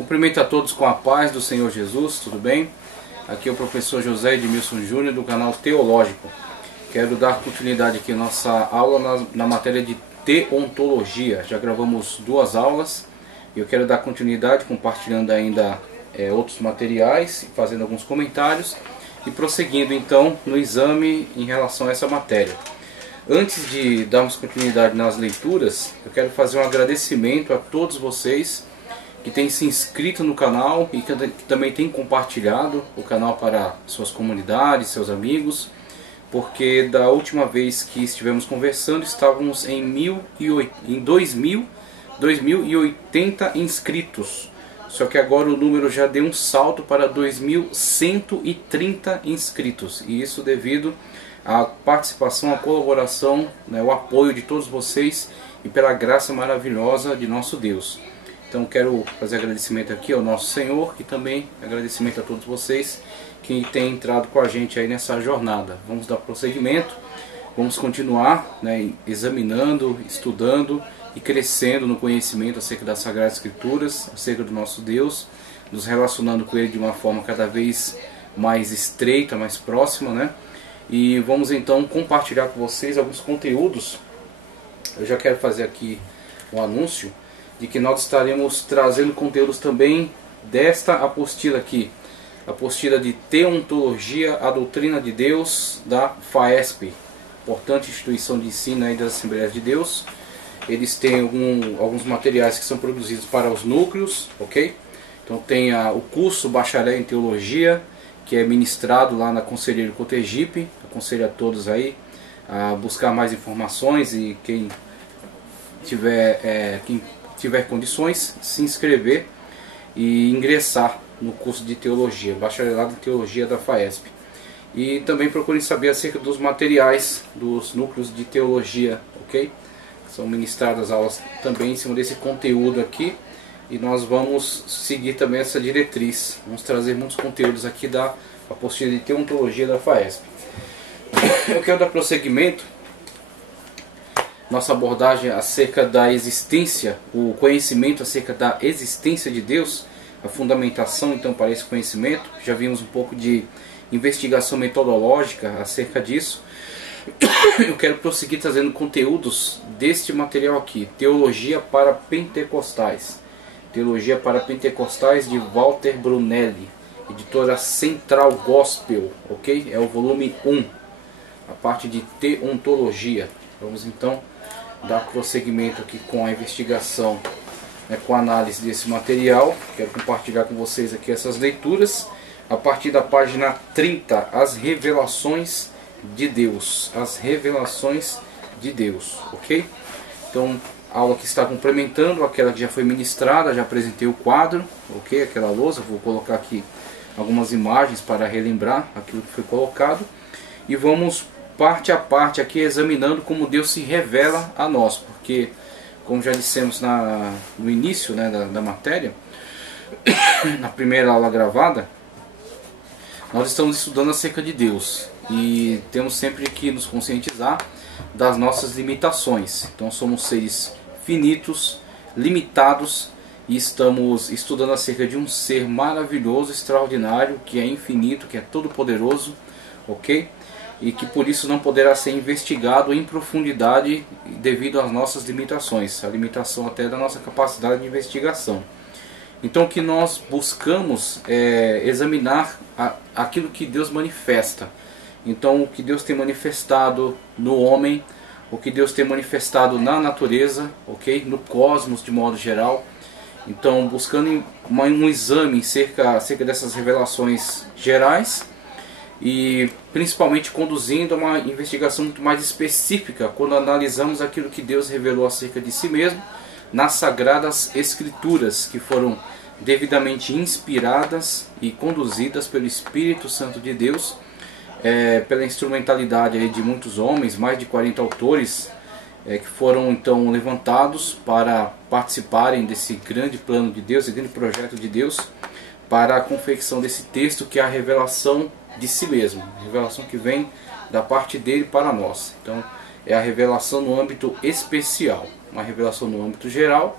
Cumprimento a todos com a paz do Senhor Jesus, tudo bem? Aqui é o professor José Edmilson Júnior do canal Teológico. Quero dar continuidade aqui à nossa aula na matéria de teontologia. Já gravamos 2 aulas e eu quero dar continuidade compartilhando ainda outros materiais, fazendo alguns comentários e prosseguindo então no exame em relação a essa matéria. Antes de darmos continuidade nas leituras, eu quero fazer um agradecimento a todos vocês que têm se inscrito no canal e que também têm compartilhado o canal para suas comunidades, seus amigos, porque da última vez que estivemos conversando estávamos em 2080 inscritos, só que agora o número já deu um salto para 2130 inscritos, e isso devido à participação, à colaboração, o apoio de todos vocês e pela graça maravilhosa de nosso Deus. Então quero fazer agradecimento aqui ao nosso Senhor e também agradecimento a todos vocês que têm entrado com a gente aí nessa jornada. Vamos dar prosseguimento, vamos continuar examinando, estudando e crescendo no conhecimento acerca das Sagradas Escrituras, acerca do nosso Deus, nos relacionando com Ele de uma forma cada vez mais estreita, mais próxima, E vamos então compartilhar com vocês alguns conteúdos. Eu já quero fazer aqui um anúncio de que nós estaremos trazendo conteúdos também desta apostila aqui, apostila de Teontologia, a Doutrina de Deus, da FAESP, importante instituição de ensino aí das Assembleias de Deus. Eles têm alguns materiais que são produzidos para os núcleos, ok? Então tem o curso Bacharel em Teologia, que é ministrado lá na Conselheiro Cotegipe. Aconselho a todos aí a buscar mais informações e quem tiver condições, se inscrever e ingressar no curso de Teologia, Bacharelado em Teologia da FAESP. E também procurem saber acerca dos materiais dos núcleos de teologia, ok? São ministradas aulas também em cima desse conteúdo aqui, e nós vamos seguir também essa diretriz. Vamos trazer muitos conteúdos aqui da apostila de Teontologia da FAESP. Eu quero dar prosseguimento nossa abordagem acerca da existência, o conhecimento acerca da existência de Deus, a fundamentação então para esse conhecimento. Já vimos um pouco de investigação metodológica acerca disso. Eu quero prosseguir trazendo conteúdos deste material aqui, Teologia para Pentecostais. Teologia para Pentecostais de Walter Brunelli, editora Central Gospel, ok? É o volume 1, a parte de teontologia. Vamos então dar prosseguimento aqui com a investigação, com a análise desse material. Quero compartilhar com vocês aqui essas leituras a partir da página 30, as revelações de Deus. As revelações de Deus, ok? Então, a aula que está complementando aquela que já foi ministrada, já apresentei o quadro, ok? Aquela lousa, vou colocar aqui algumas imagens para relembrar aquilo que foi colocado. E vamos parte a parte aqui examinando como Deus se revela a nós, porque, como já dissemos no início da matéria, na primeira aula gravada, nós estamos estudando acerca de Deus e temos sempre que nos conscientizar das nossas limitações. Então somos seres finitos, limitados, e estamos estudando acerca de um ser maravilhoso, extraordinário, que é infinito, que é todo-poderoso, ok? E que por isso não poderá ser investigado em profundidade devido às nossas limitações, a limitação até da nossa capacidade de investigação. Então o que nós buscamos é examinar aquilo que Deus manifesta. Então o que Deus tem manifestado no homem, o que Deus tem manifestado na natureza, ok? No cosmos de modo geral. Então buscando um exame acerca dessas revelações gerais, e principalmente conduzindo a uma investigação muito mais específica quando analisamos aquilo que Deus revelou acerca de si mesmo nas Sagradas Escrituras, que foram devidamente inspiradas e conduzidas pelo Espírito Santo de Deus, pela instrumentalidade aí de muitos homens, mais de 40 autores que foram então levantados para participarem desse grande plano de Deus, esse grande projeto de Deus, para a confecção desse texto que é a revelação de si mesmo, a revelação que vem da parte dele para nós. Então é a revelação no âmbito especial, uma revelação no âmbito geral,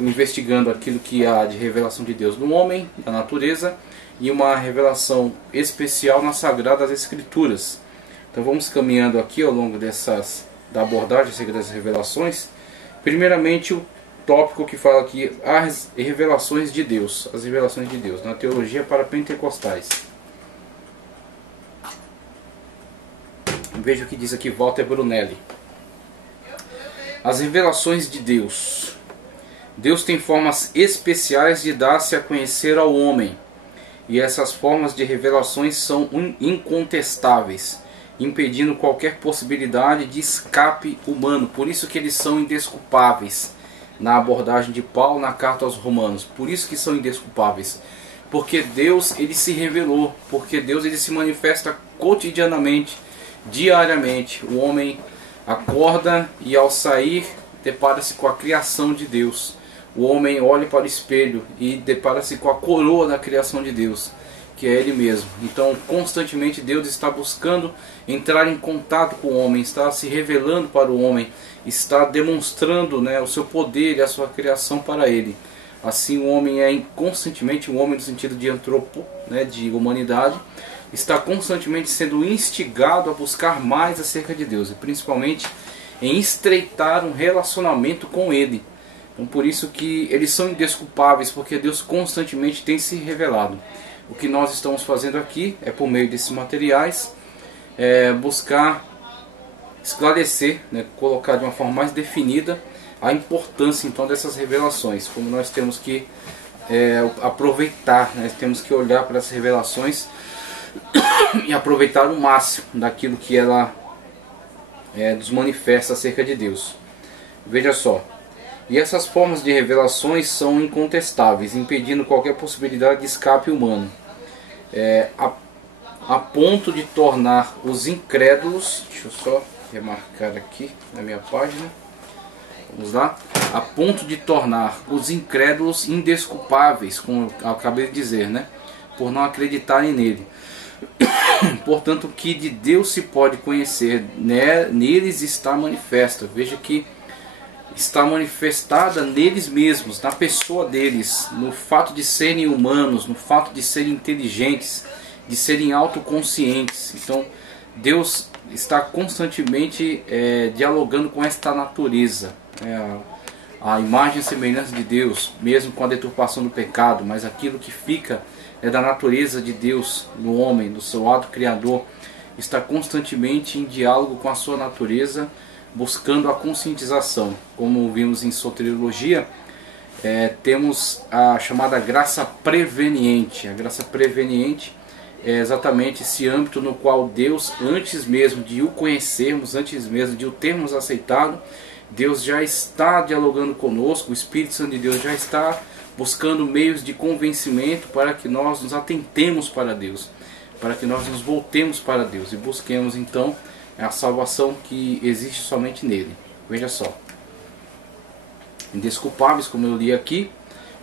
investigando aquilo que há de revelação de Deus no homem, da natureza, e uma revelação especial nas Sagradas Escrituras. Então vamos caminhando aqui ao longo da abordagem acerca das revelações. Primeiramente o tópico que fala aqui, as revelações de Deus, as revelações de Deus, na teologia para pentecostais. Veja o que diz aqui Walter Brunelli. As revelações de Deus. Deus tem formas especiais de dar-se a conhecer ao homem, e essas formas de revelações são incontestáveis, impedindo qualquer possibilidade de escape humano. Por isso que eles são indesculpáveis na abordagem de Paulo na carta aos Romanos. Por isso que são indesculpáveis, porque Deus ele se revelou, porque Deus ele se manifesta cotidianamente, diariamente. O homem acorda e ao sair depara-se com a criação de Deus. O homem olha para o espelho e depara-se com a coroa da criação de Deus, que é Ele mesmo. Então constantemente Deus está buscando entrar em contato com o homem, está se revelando para o homem, está demonstrando, né, o seu poder e a sua criação para ele. Assim o homem é constantemente, o homem no sentido de antropo, né, de humanidade, está constantemente sendo instigado a buscar mais acerca de Deus, e principalmente em estreitar um relacionamento com Ele. Então por isso que eles são indesculpáveis, porque Deus constantemente tem se revelado. O que nós estamos fazendo aqui é, por meio desses materiais, buscar esclarecer, né, colocar de uma forma mais definida a importância então dessas revelações, como nós temos que aproveitar, né, temos que olhar para essas revelações e aproveitar o máximo daquilo que ela nos manifesta acerca de Deus. Veja só, e essas formas de revelações são incontestáveis, impedindo qualquer possibilidade de escape humano, a ponto de tornar os incrédulos, deixa eu só remarcar aqui na minha página, vamos lá, a ponto de tornar os incrédulos indesculpáveis, como eu acabei de dizer, né, por não acreditarem nele. Portanto, o que de Deus se pode conhecer, né, neles está manifesta. Veja que está manifestada neles mesmos, na pessoa deles, no fato de serem humanos, no fato de serem inteligentes, de serem autoconscientes. Então Deus está constantemente dialogando com esta natureza, a imagem e semelhança de Deus, mesmo com a deturpação do pecado, mas aquilo que fica da natureza de Deus no homem, do seu ato criador, está constantemente em diálogo com a sua natureza, buscando a conscientização. Como vimos em soteriologia, temos a chamada graça preveniente. A graça preveniente é exatamente esse âmbito no qual Deus, antes mesmo de o conhecermos, antes mesmo de o termos aceitado, Deus já está dialogando conosco, o Espírito Santo de Deus já está buscando meios de convencimento para que nós nos atentemos para Deus, para que nós nos voltemos para Deus e busquemos então a salvação que existe somente nele. Veja só, indesculpáveis, como eu li aqui,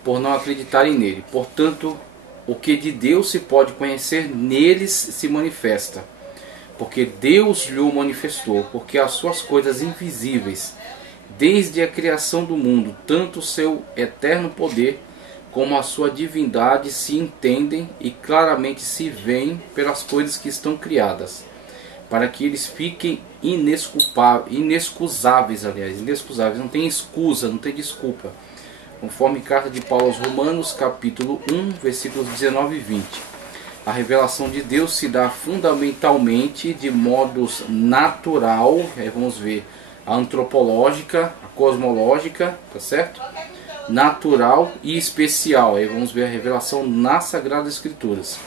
por não acreditarem nele. Portanto, o que de Deus se pode conhecer, neles se manifesta, porque Deus lhe o manifestou, porque as suas coisas invisíveis, desde a criação do mundo, tanto o seu eterno poder como a sua divindade se entendem e claramente se veem pelas coisas que estão criadas, para que eles fiquem inexcusáveis, não tem excusa, não tem desculpa, conforme carta de Paulo aos Romanos, capítulo 1, versículos 19 e 20. A revelação de Deus se dá fundamentalmente de modos natural, vamos ver, a antropológica, a cosmológica, tá certo? Natural e especial, aí vamos ver a revelação nas Sagradas Escrituras.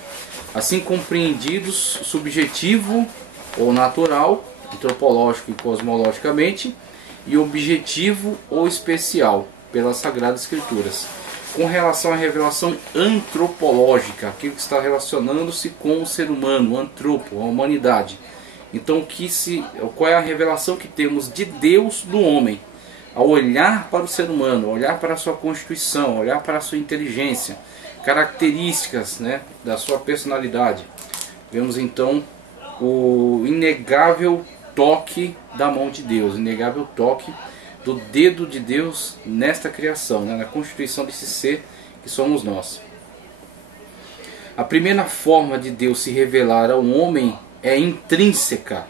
Assim compreendidos subjetivo ou natural, antropológico e cosmologicamente, e objetivo ou especial pelas Sagradas Escrituras. Com relação à revelação antropológica, aquilo que está relacionando-se com o ser humano, o antropo, a humanidade. Então, qual é a revelação que temos de Deus no homem? Ao olhar para o ser humano, olhar para a sua constituição, olhar para a sua inteligência, características, né, da sua personalidade, vemos então o inegável toque da mão de Deus, inegável toque do dedo de Deus nesta criação, né, na constituição desse ser que somos nós. A primeira forma de Deus se revelar ao homem é intrínseca.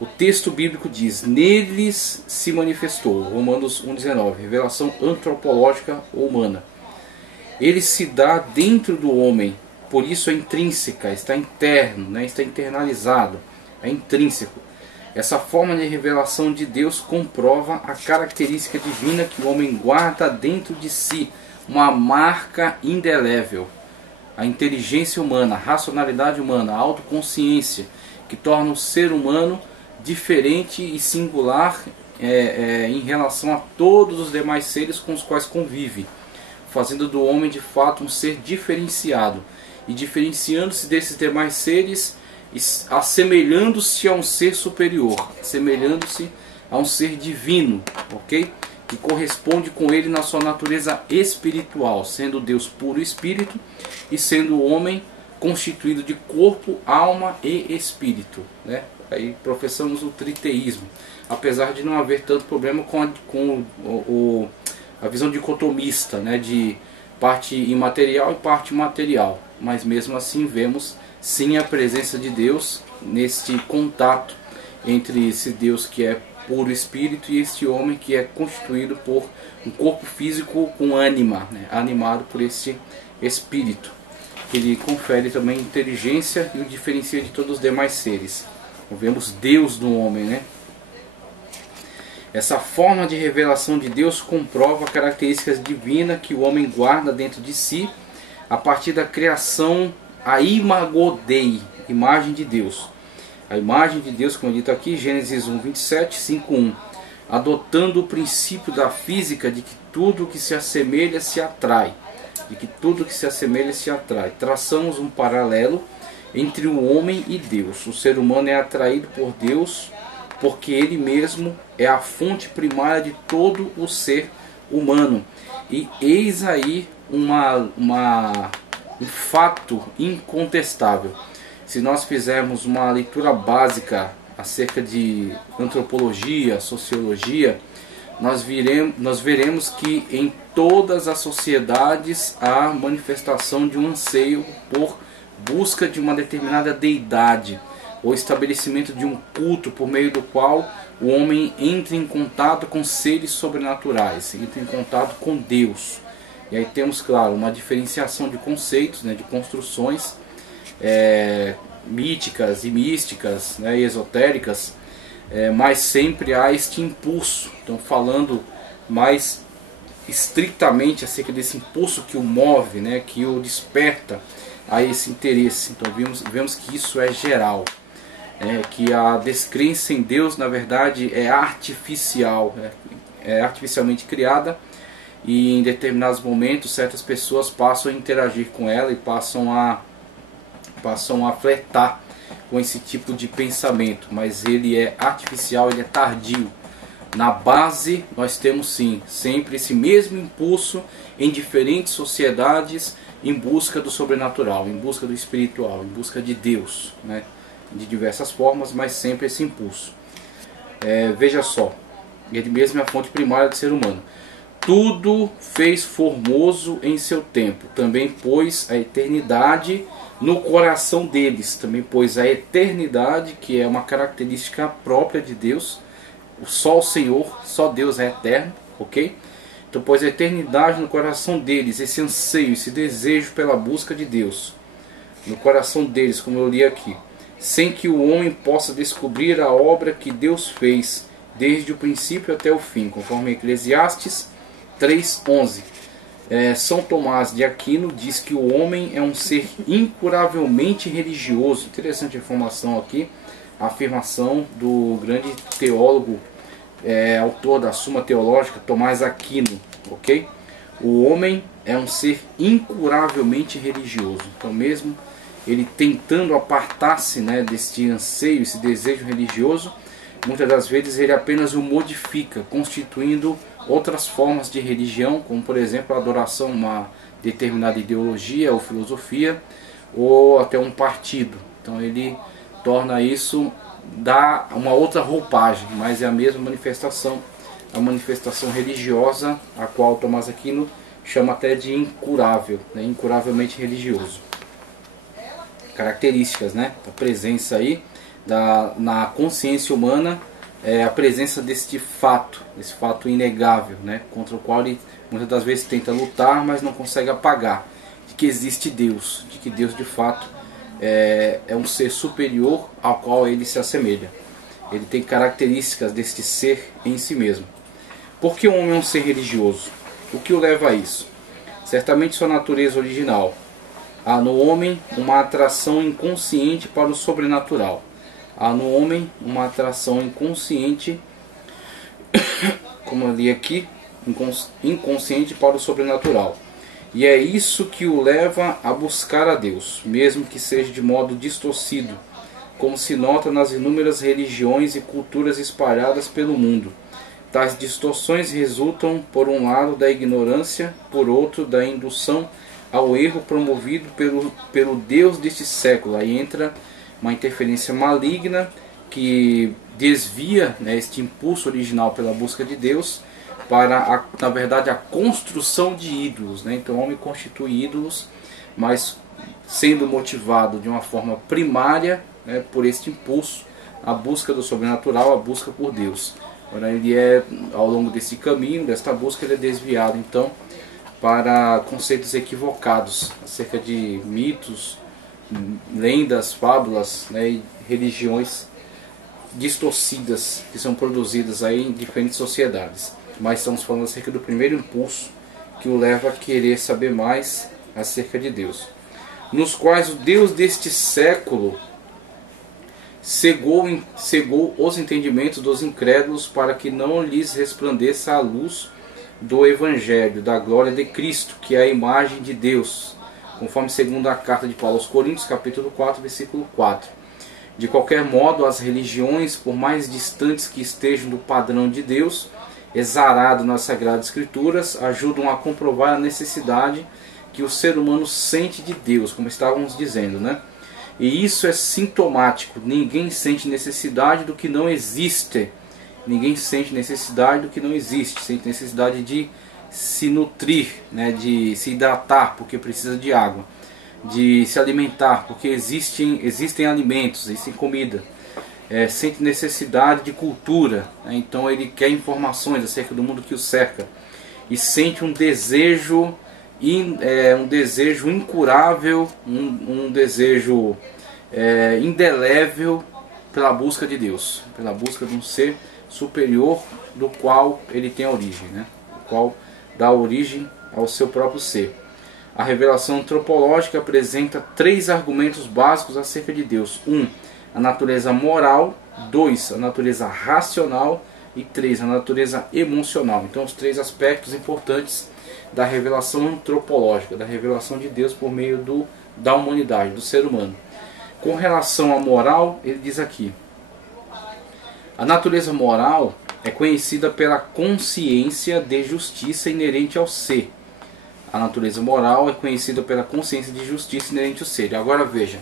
O texto bíblico diz: neles se manifestou, Romanos 1,19, revelação antropológica ou humana. Ele se dá dentro do homem, por isso é intrínseca, está interno, né, está internalizado, é intrínseco. Essa forma de revelação de Deus comprova a característica divina que o homem guarda dentro de si, uma marca indelével. A inteligência humana, a racionalidade humana, a autoconsciência, que torna o ser humano diferente e singular em relação a todos os demais seres com os quais convive, fazendo do homem de fato um ser diferenciado, e diferenciando-se desses demais seres, assemelhando-se a um ser superior, assemelhando-se a um ser divino, ok? Que corresponde com ele na sua natureza espiritual, sendo Deus puro espírito e sendo o homem constituído de corpo, alma e espírito, né? Aí professamos o triteísmo, apesar de não haver tanto problema com a visão dicotomista, né, de parte imaterial e parte material, mas mesmo assim vemos sim a presença de Deus neste contato entre esse Deus que é puro espírito e este homem que é constituído por um corpo físico com ânima, né, animado por este espírito, que ele confere também inteligência e o diferencia de todos os demais seres. Vemos Deus no homem, né? Essa forma de revelação de Deus comprova características divinas que o homem guarda dentro de si a partir da criação, a imago Dei, imagem de Deus. A imagem de Deus, como é dito aqui, Gênesis 1:27, 5:1, adotando o princípio da física de que tudo que se assemelha se atrai. De que tudo que se assemelha se atrai. Traçamos um paralelo entre o homem e Deus. O ser humano é atraído por Deus porque ele mesmo é a fonte primária de todo o ser humano. E eis aí um fato incontestável. Se nós fizermos uma leitura básica acerca de antropologia, sociologia, nós veremos que em todas as sociedades há manifestação de um anseio por busca de uma determinada deidade, ou estabelecimento de um culto por meio do qual o homem entra em contato com seres sobrenaturais, entra em contato com Deus. E aí temos, claro, uma diferenciação de conceitos, né, de construções míticas e místicas, né, e esotéricas, mas sempre há este impulso. Então, falando mais estritamente acerca desse impulso que o move, né, que o desperta a esse interesse. Então vemos que isso é geral, que a descrença em Deus na verdade é artificial, é artificialmente criada, e em determinados momentos certas pessoas passam a interagir com ela e passam a flertar com esse tipo de pensamento, mas ele é artificial, ele é tardio. Na base nós temos sim sempre esse mesmo impulso em diferentes sociedades, em busca do sobrenatural, em busca do espiritual, em busca de Deus, né? De diversas formas, mas sempre esse impulso. Veja só, ele mesmo é a fonte primária do ser humano. Tudo fez formoso em seu tempo, também pôs a eternidade no coração deles, também pôs a eternidade, que é uma característica própria de Deus. Só o Senhor, só Deus é eterno, ok? Então pôs a eternidade no coração deles, esse anseio, esse desejo pela busca de Deus no coração deles, como eu li aqui, sem que o homem possa descobrir a obra que Deus fez desde o princípio até o fim, conforme Eclesiastes 3:11. São Tomás de Aquino diz que o homem é um ser incuravelmente religioso. Interessante a informação aqui, a afirmação do grande teólogo, autor da Suma Teológica, Tomás Aquino, ok? O homem é um ser incuravelmente religioso. Então mesmo ele tentando apartar-se, né, deste anseio, esse desejo religioso, muitas das vezes ele apenas o modifica, constituindo outras formas de religião, como por exemplo a adoração a uma determinada ideologia ou filosofia, ou até um partido. Então ele torna isso, dá uma outra roupagem, mas é a mesma manifestação a manifestação religiosa, a qual Tomás Aquino chama até de incurável, né? Incuravelmente religioso. Características, né? A presença aí na consciência humana, a presença desse fato inegável, né? Contra o qual ele muitas das vezes tenta lutar, mas não consegue apagar, de que existe Deus, de que Deus de fato é um ser superior ao qual ele se assemelha. Ele tem características deste ser em si mesmo. Por que o homem é um ser religioso? O que o leva a isso? Certamente sua natureza original. Há no homem uma atração inconsciente para o sobrenatural. Há no homem uma atração inconsciente, como eu li aqui, inconsciente para o sobrenatural. E é isso que o leva a buscar a Deus, mesmo que seja de modo distorcido, como se nota nas inúmeras religiões e culturas espalhadas pelo mundo. Tais distorções resultam, por um lado, da ignorância, por outro, da indução ao erro promovido pelo Deus deste século. Aí entra uma interferência maligna que desvia, né, este impulso original pela busca de Deus para, na verdade, a construção de ídolos, né? Então o homem constitui ídolos, mas sendo motivado de uma forma primária, né, por este impulso, a busca do sobrenatural, a busca por Deus. Agora ele ao longo desse caminho, desta busca, ele é desviado então para conceitos equivocados acerca de mitos, lendas, fábulas, né, e religiões distorcidas que são produzidas aí em diferentes sociedades. Mas estamos falando acerca do primeiro impulso que o leva a querer saber mais acerca de Deus, nos quais o Deus deste século cegou os entendimentos dos incrédulos para que não lhes resplandeça a luz do Evangelho, da glória de Cristo, que é a imagem de Deus, conforme segundo a carta de Paulo aos Coríntios, capítulo 4, versículo 4. De qualquer modo, as religiões, por mais distantes que estejam do padrão de Deus, exarado nas Sagradas Escrituras, ajudam a comprovar a necessidade que o ser humano sente de Deus, como estávamos dizendo, né? E isso é sintomático. Ninguém sente necessidade do que não existe. Ninguém sente necessidade do que não existe. Sente necessidade de se nutrir, né? De se hidratar, porque precisa de água. De se alimentar, porque existem alimentos, existe comida. Sente necessidade de cultura, né? Então ele quer informações acerca do mundo que o cerca. E sente um desejo incurável, um desejo indelével pela busca de Deus, pela busca de um ser superior do qual ele tem a origem, né? O qual dá origem ao seu próprio ser. A revelação antropológica apresenta 3 argumentos básicos acerca de Deus. 1. A natureza moral. 2. A natureza racional. E 3. A natureza emocional. Então os 3 aspectos importantes da revelação antropológica, da revelação de Deus por meio da humanidade, do ser humano. Com relação à moral, ele diz aqui: a natureza moral é conhecida pela consciência de justiça inerente ao ser. A natureza moral é conhecida pela consciência de justiça inerente ao ser. Agora veja,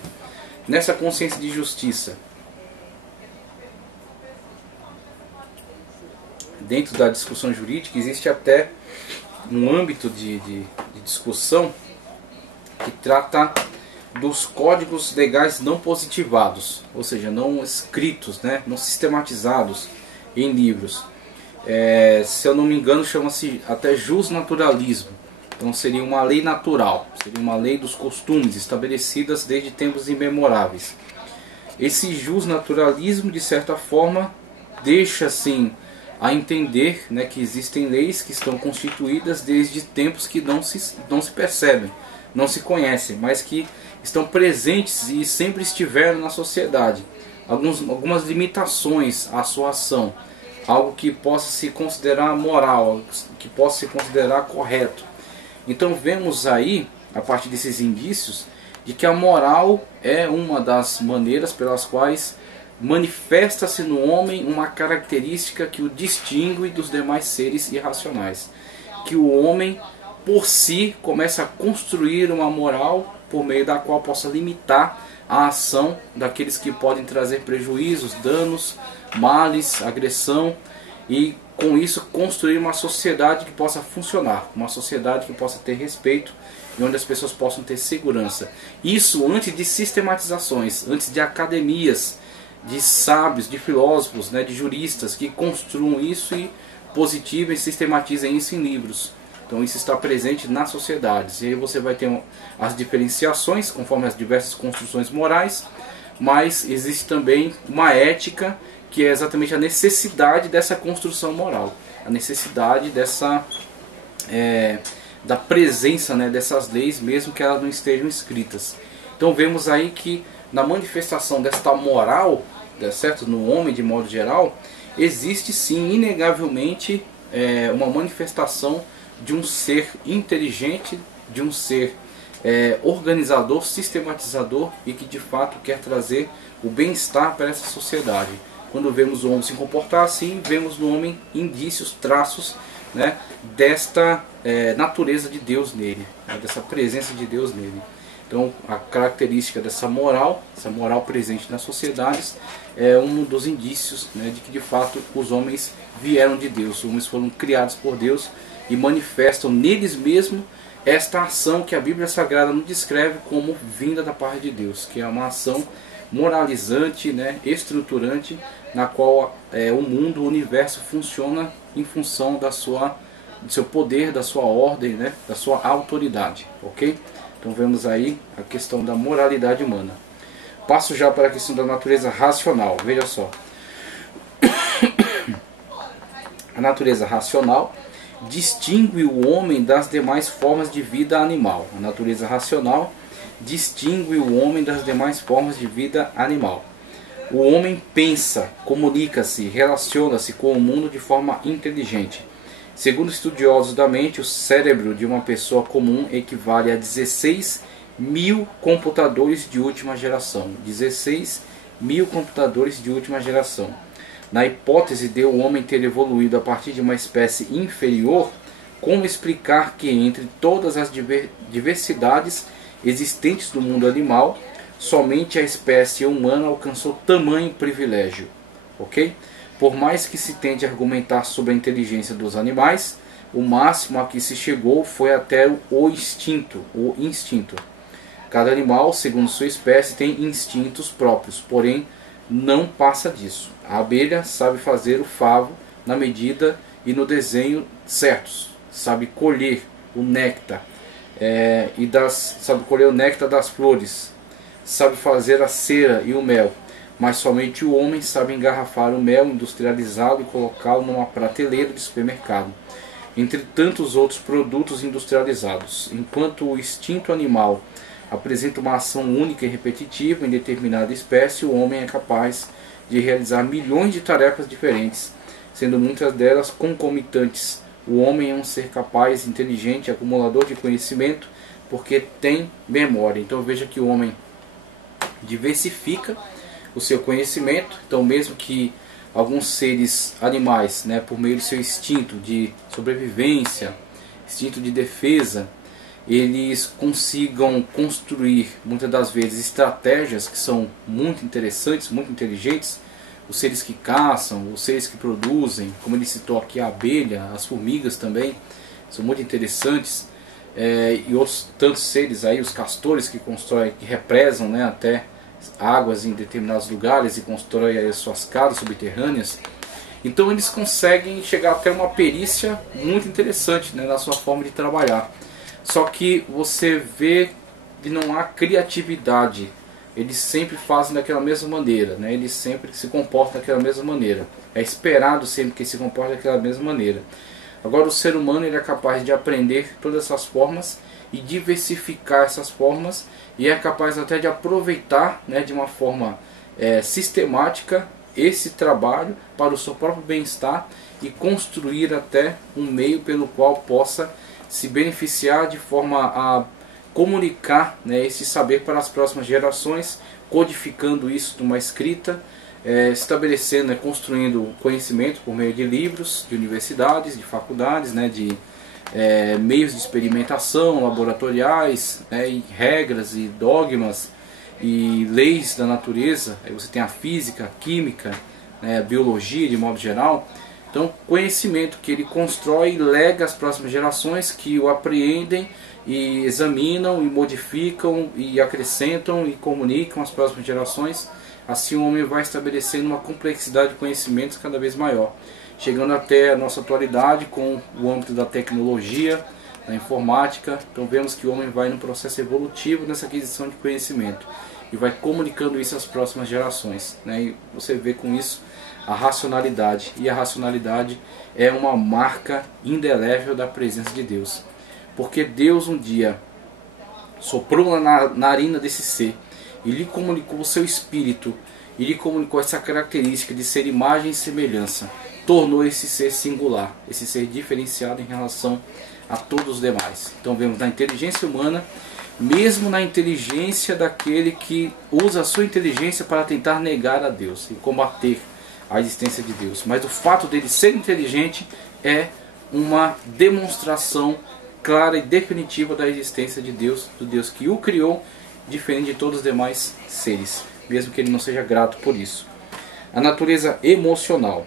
nessa consciência de justiça, dentro da discussão jurídica, existe até um âmbito de discussão que trata dos códigos legais não positivados, ou seja, não escritos, né, não sistematizados em livros. Se eu não me engano, chama-se até jusnaturalismo. Então seria uma lei natural, seria uma lei dos costumes estabelecidas desde tempos imemoráveis. Esse jusnaturalismo, de certa forma, deixa assim a entender, né, que existem leis que estão constituídas desde tempos que não se percebem, não se conhecem, mas que estão presentes e sempre estiveram na sociedade. Algumas limitações à sua ação, algo que possa se considerar moral, que possa se considerar correto. Então vemos aí, a partir desses indícios, de que a moral é uma das maneiras pelas quais manifesta-se no homem uma característica que o distingue dos demais seres irracionais. Que o homem, por si, começa a construir uma moral por meio da qual possa limitar a ação daqueles que podem trazer prejuízos, danos, males, agressão. e com isso construir uma sociedade que possa funcionar, uma sociedade que possa ter respeito e onde as pessoas possam ter segurança. Isso antes de sistematizações, antes de academias, de sábios, de filósofos, né, de juristas que construam isso e positivem e sistematizem isso em livros. Então isso está presente nas sociedades. E aí você vai ter as diferenciações conforme as diversas construções morais, mas existe também uma ética que é exatamente a necessidade dessa construção moral, a necessidade dessa da presença, né, dessas leis, mesmo que elas não estejam escritas. Então vemos aí que na manifestação desta moral, certo, no homem de modo geral, existe sim inegavelmente uma manifestação de um ser inteligente, de um ser organizador, sistematizador e que de fato quer trazer o bem-estar para essa sociedade. Quando vemos o homem se comportar assim, vemos no homem indícios, traços, né, desta natureza de Deus nele, né, dessa presença de Deus nele. Então a característica dessa moral presente nas sociedades é um dos indícios, né, de que de fato os homens vieram de Deus, os homens foram criados por Deus e manifestam neles mesmos esta ação que a Bíblia Sagrada nos descreve como vinda da parte de Deus, que é uma ação moralizante, né, estruturante, na qual o mundo, o universo funciona em função do seu poder, da sua ordem, né, da sua autoridade, ok? Então vemos aí a questão da moralidade humana. Passo já para a questão da natureza racional. Veja só. A natureza racional distingue o homem das demais formas de vida animal. A natureza racional distingue o homem das demais formas de vida animal. O homem pensa, comunica-se, relaciona-se com o mundo de forma inteligente. Segundo estudiosos da mente, o cérebro de uma pessoa comum equivale a 16 mil computadores de última geração. 16 mil computadores de última geração. Na hipótese de o homem ter evoluído a partir de uma espécie inferior, como explicar que entre todas as diversidades existentes no mundo animal, somente a espécie humana alcançou tamanho privilégio? Ok? Por mais que se tente argumentar sobre a inteligência dos animais, o máximo a que se chegou foi até o instinto. Cada animal, segundo sua espécie, tem instintos próprios, porém não passa disso. A abelha sabe fazer o favo na medida e no desenho certos, sabe colher o néctar sabe colher o néctar das flores, sabe fazer a cera e o mel. Mas somente o homem sabe engarrafar o mel industrializado e colocá-lo numa prateleira de supermercado, entre tantos outros produtos industrializados. Enquanto o instinto animal apresenta uma ação única e repetitiva em determinada espécie, o homem é capaz de realizar milhões de tarefas diferentes, sendo muitas delas concomitantes. O homem é um ser capaz, inteligente, acumulador de conhecimento, porque tem memória. Então veja que o homem diversifica o seu conhecimento. Então mesmo que alguns seres animais, né, por meio do seu instinto de sobrevivência, instinto de defesa, eles consigam construir muitas das vezes estratégias que são muito interessantes, muito inteligentes. Os seres que caçam, os seres que produzem, como ele citou aqui, a abelha, as formigas também são muito interessantes, e outros tantos seres aí, os castores que constroem, que represam, né, até águas em determinados lugares e constroem aí as suas casas subterrâneas. Então eles conseguem chegar até uma perícia muito interessante, né, na sua forma de trabalhar. Só que você vê que não há criatividade. Eles sempre fazem daquela mesma maneira, né? Eles sempre se comportam daquela mesma maneira. É esperado sempre que se comporte daquela mesma maneira. Agora o ser humano ele é capaz de aprender todas essas formas e diversificar essas formas, e é capaz até de aproveitar, né, de uma forma sistemática esse trabalho para o seu próprio bem-estar e construir até um meio pelo qual possa se beneficiar de forma a comunicar, né, esse saber para as próximas gerações, codificando isso numa escrita, estabelecendo, né, construindo conhecimento por meio de livros, de universidades, de faculdades, né, de meios de experimentação, laboratoriais, né, e regras e dogmas e leis da natureza. Aí você tem a física, a química, né, a biologia de modo geral. Então, conhecimento que ele constrói e lega às próximas gerações, que o apreendem e examinam e modificam e acrescentam e comunicam às próximas gerações. Assim o homem vai estabelecendo uma complexidade de conhecimentos cada vez maior, chegando até a nossa atualidade com o âmbito da tecnologia, da informática. Então vemos que o homem vai num processo evolutivo nessa aquisição de conhecimento e vai comunicando isso às próximas gerações, né? E você vê com isso a racionalidade, e a racionalidade é uma marca indelével da presença de Deus, porque Deus um dia soprou na narina desse ser e lhe comunicou o seu espírito, e lhe comunicou essa característica de ser imagem e semelhança, tornou esse ser singular, esse ser diferenciado em relação a todos os demais. Então vemos na inteligência humana, mesmo na inteligência daquele que usa a sua inteligência para tentar negar a Deus e combater a existência de Deus. Mas o fato dele ser inteligente é uma demonstração clara e definitiva da existência de Deus, do Deus que o criou, diferente de todos os demais seres, mesmo que ele não seja grato por isso. A natureza emocional.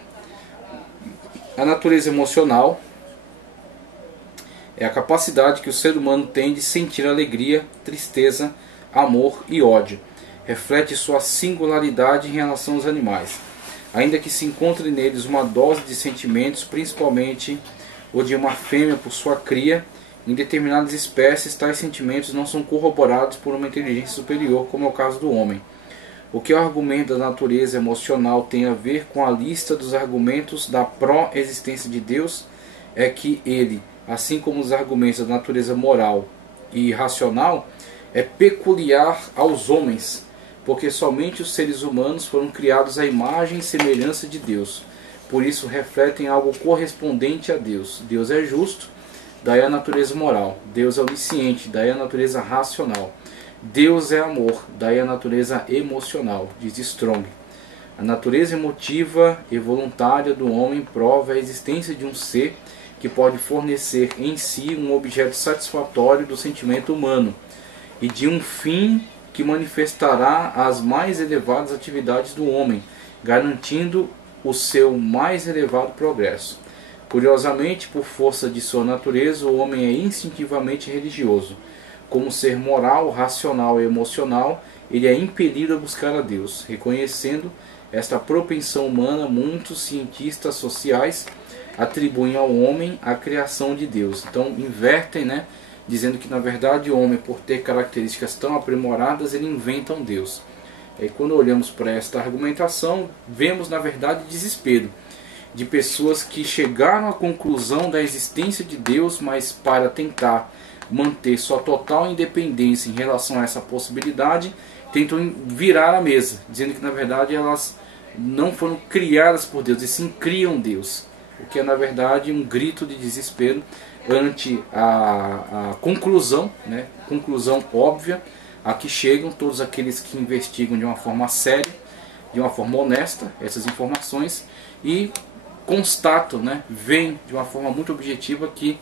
A natureza emocional é a capacidade que o ser humano tem de sentir alegria, tristeza, amor e ódio. Reflete sua singularidade em relação aos animais, ainda que se encontre neles uma dose de sentimentos, principalmente o de uma fêmea por sua cria. Em determinadas espécies, tais sentimentos não são corroborados por uma inteligência superior, como é o caso do homem. O que o argumento da natureza emocional tem a ver com a lista dos argumentos da pró-existência de Deus é que ele, assim como os argumentos da natureza moral e racional, é peculiar aos homens, porque somente os seres humanos foram criados à imagem e semelhança de Deus. Por isso refletem algo correspondente a Deus. Deus é justo, daí a natureza moral. Deus é onisciente, daí a natureza racional. Deus é amor, daí a natureza emocional, diz Strong. A natureza emotiva e voluntária do homem prova a existência de um ser que pode fornecer em si um objeto satisfatório do sentimento humano e de um fim que manifestará as mais elevadas atividades do homem, garantindo o seu mais elevado progresso. Curiosamente, por força de sua natureza, o homem é instintivamente religioso. Como ser moral, racional e emocional, ele é impelido a buscar a Deus. Reconhecendo esta propensão humana, muitos cientistas sociais atribuem ao homem a criação de Deus. Então invertem, né? Dizendo que na verdade o homem, por ter características tão aprimoradas, ele inventa um Deus. E quando olhamos para esta argumentação, vemos na verdade desespero de pessoas que chegaram à conclusão da existência de Deus, mas para tentar manter sua total independência em relação a essa possibilidade, tentam virar a mesa, dizendo que na verdade elas não foram criadas por Deus, e sim criam Deus, o que é na verdade um grito de desespero ante a conclusão, né, conclusão óbvia a que chegam todos aqueles que investigam de uma forma séria, de uma forma honesta essas informações e constatam, né, veem de uma forma muito objetiva que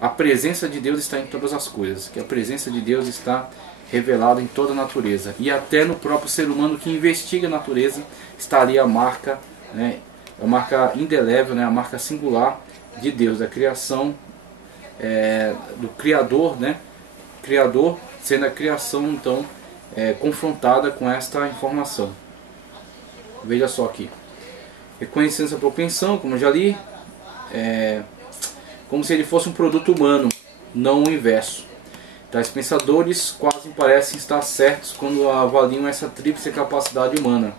a presença de Deus está em todas as coisas, que a presença de Deus está revelada em toda a natureza, e até no próprio ser humano que investiga a natureza está ali a marca, né, a marca indelével, né, a marca singular de Deus, da criação, do Criador, né, Criador sendo a criação então confrontada com esta informação. Veja só aqui, reconhecendo essa propensão, como eu já li, como se ele fosse um produto humano, não o inverso. Tais pensadores quase parecem estar certos quando avaliam essa tríplice capacidade humana,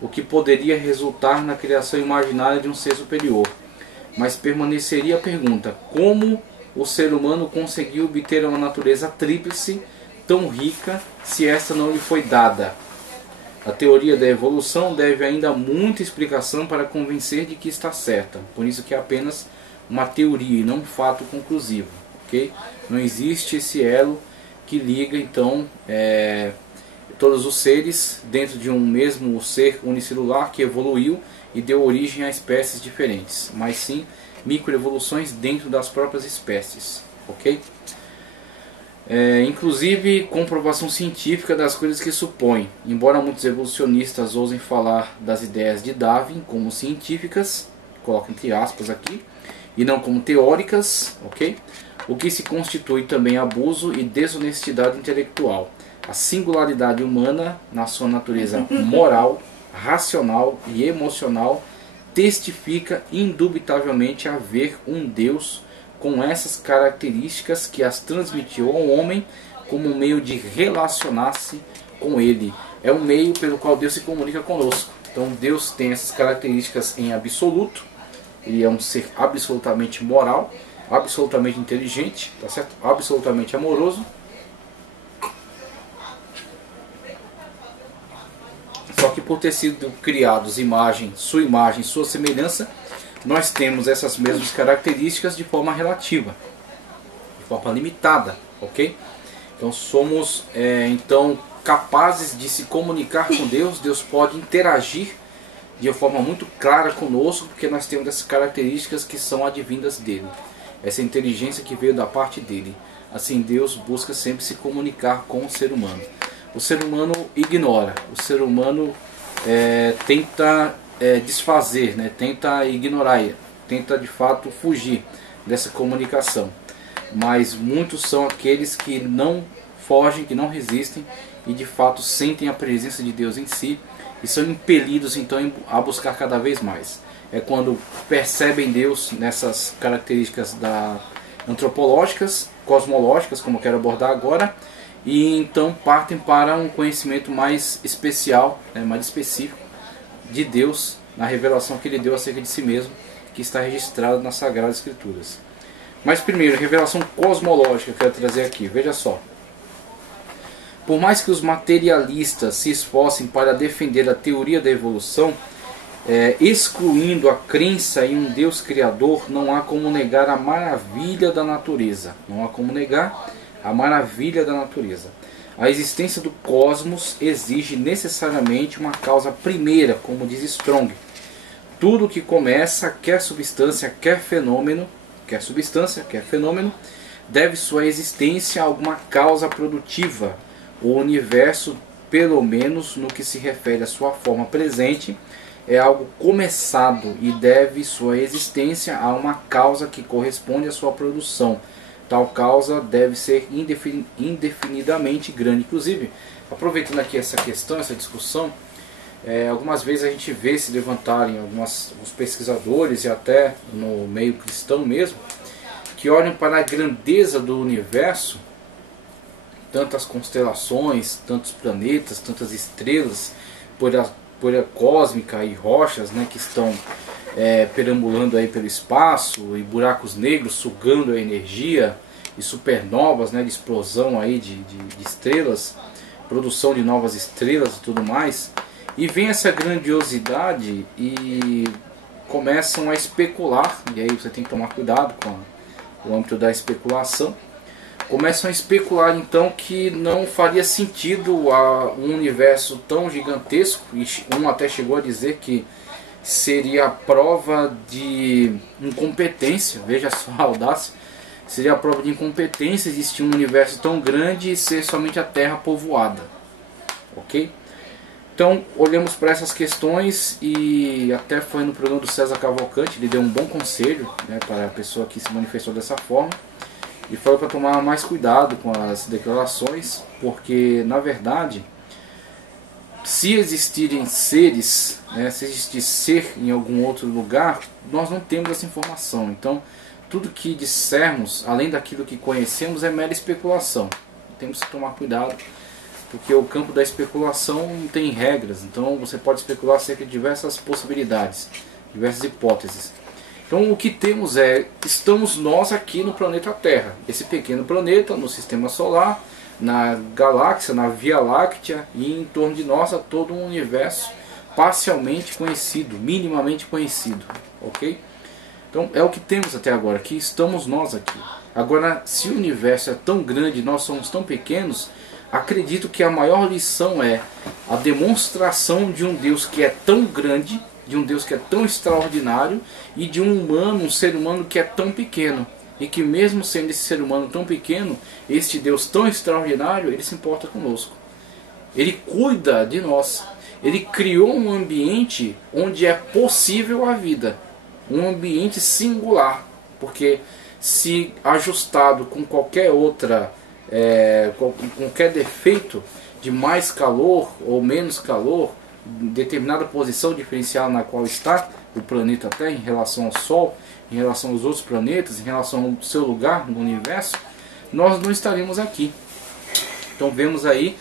o que poderia resultar na criação imaginária de um ser superior. Mas permaneceria a pergunta: como o ser humano conseguiu obter uma natureza tríplice tão rica se esta não lhe foi dada? A teoria da evolução deve ainda muita explicação para convencer de que está certa, por isso que é apenas uma teoria e não um fato conclusivo, ok? Não existe esse elo que liga então todos os seres dentro de um mesmo ser unicelular que evoluiu e deu origem a espécies diferentes, mas sim microevoluções dentro das próprias espécies, ok? Inclusive comprovação científica das coisas que supõe, embora muitos evolucionistas ousem falar das ideias de Darwin como científicas, coloco entre aspas aqui, e não como teóricas, ok? O que se constitui também abuso e desonestidade intelectual. A singularidade humana, na sua natureza moral, racional e emocional, testifica indubitavelmente haver um Deus com essas características que as transmitiu ao homem como um meio de relacionar-se com ele. É um meio pelo qual Deus se comunica conosco. Então Deus tem essas características em absoluto. Ele é um ser absolutamente moral, absolutamente inteligente, tá certo? Absolutamente amoroso. Só que por ter sido criados sua semelhança, nós temos essas mesmas características de forma relativa, de forma limitada, ok? Então somos capazes de se comunicar com Deus. Deus pode interagir de uma forma muito clara conosco, porque nós temos essas características que são advindas dele, essa inteligência que veio da parte dele. Assim, Deus busca sempre se comunicar com o ser humano. O ser humano ignora, o ser humano tenta desfazer, né? Tenta ignorar, tenta de fato fugir dessa comunicação. Mas muitos são aqueles que não fogem, que não resistem e de fato sentem a presença de Deus em si e são impelidos então a buscar cada vez mais. É quando percebem Deus nessas características antropológicas, cosmológicas, como eu quero abordar agora, e então partem para um conhecimento mais especial, mais específico de Deus, na revelação que ele deu acerca de si mesmo, que está registrado nas Sagradas Escrituras. Mas primeiro, a revelação cosmológica que eu quero trazer aqui. Veja só. Por mais que os materialistas se esforcem para defender a teoria da evolução, excluindo a crença em um Deus Criador, não há como negar a maravilha da natureza. Não há como negar a maravilha da natureza. A existência do cosmos exige necessariamente uma causa primeira, como diz Strong. Tudo que começa, quer substância, quer fenômeno, deve sua existência a alguma causa produtiva. O universo, pelo menos no que se refere à sua forma presente, é algo começado e deve sua existência a uma causa que corresponde à sua produção. Tal causa deve ser indefinidamente grande. Inclusive, aproveitando aqui essa questão, essa discussão, algumas vezes a gente vê se levantarem alguns pesquisadores e até no meio cristão mesmo, que olham para a grandeza do universo, tantas constelações, tantos planetas, tantas estrelas, poeira cósmica e rochas, né, que estão perambulando aí pelo espaço, e buracos negros sugando a energia, e supernovas, né, de explosão aí de estrelas, produção de novas estrelas e tudo mais. E vem essa grandiosidade e começam a especular, e aí você tem que tomar cuidado com o âmbito da especulação. Começam a especular então que não faria sentido um universo tão gigantesco, e um até chegou a dizer que seria a prova de incompetência, veja só a audácia, seria a prova de incompetência existir um universo tão grande e ser somente a Terra povoada, ok? Então olhamos para essas questões, e até foi no programa do César Cavalcante, ele deu um bom conselho, né, para a pessoa que se manifestou dessa forma, e falou para tomar mais cuidado com as declarações, porque na verdade, se existirem seres, né, se existir ser em algum outro lugar, nós não temos essa informação. Então tudo que dissermos, além daquilo que conhecemos, é mera especulação. Temos que tomar cuidado, porque o campo da especulação não tem regras. Então você pode especular acerca de diversas possibilidades, diversas hipóteses. Então o que temos estamos nós aqui no planeta Terra, esse pequeno planeta no Sistema Solar, na galáxia, na Via Láctea, e em torno de nós há todo um universo parcialmente conhecido, minimamente conhecido, ok? Então é o que temos até agora, que estamos nós aqui. Agora, se o universo é tão grande e nós somos tão pequenos, acredito que a maior lição é a demonstração de um Deus que é tão grande, de um Deus que é tão extraordinário, e de um ser humano que é tão pequeno. E que mesmo sendo esse ser humano tão pequeno, este Deus tão extraordinário, ele se importa conosco. Ele cuida de nós. Ele criou um ambiente onde é possível a vida. um ambiente singular, porque se ajustado com qualquer outra, qualquer defeito de mais calor ou menos calor, determinada posição diferencial na qual está o planeta Terra em relação ao Sol, em relação aos outros planetas, em relação ao seu lugar no universo, nós não estaríamos aqui. Então vemos aí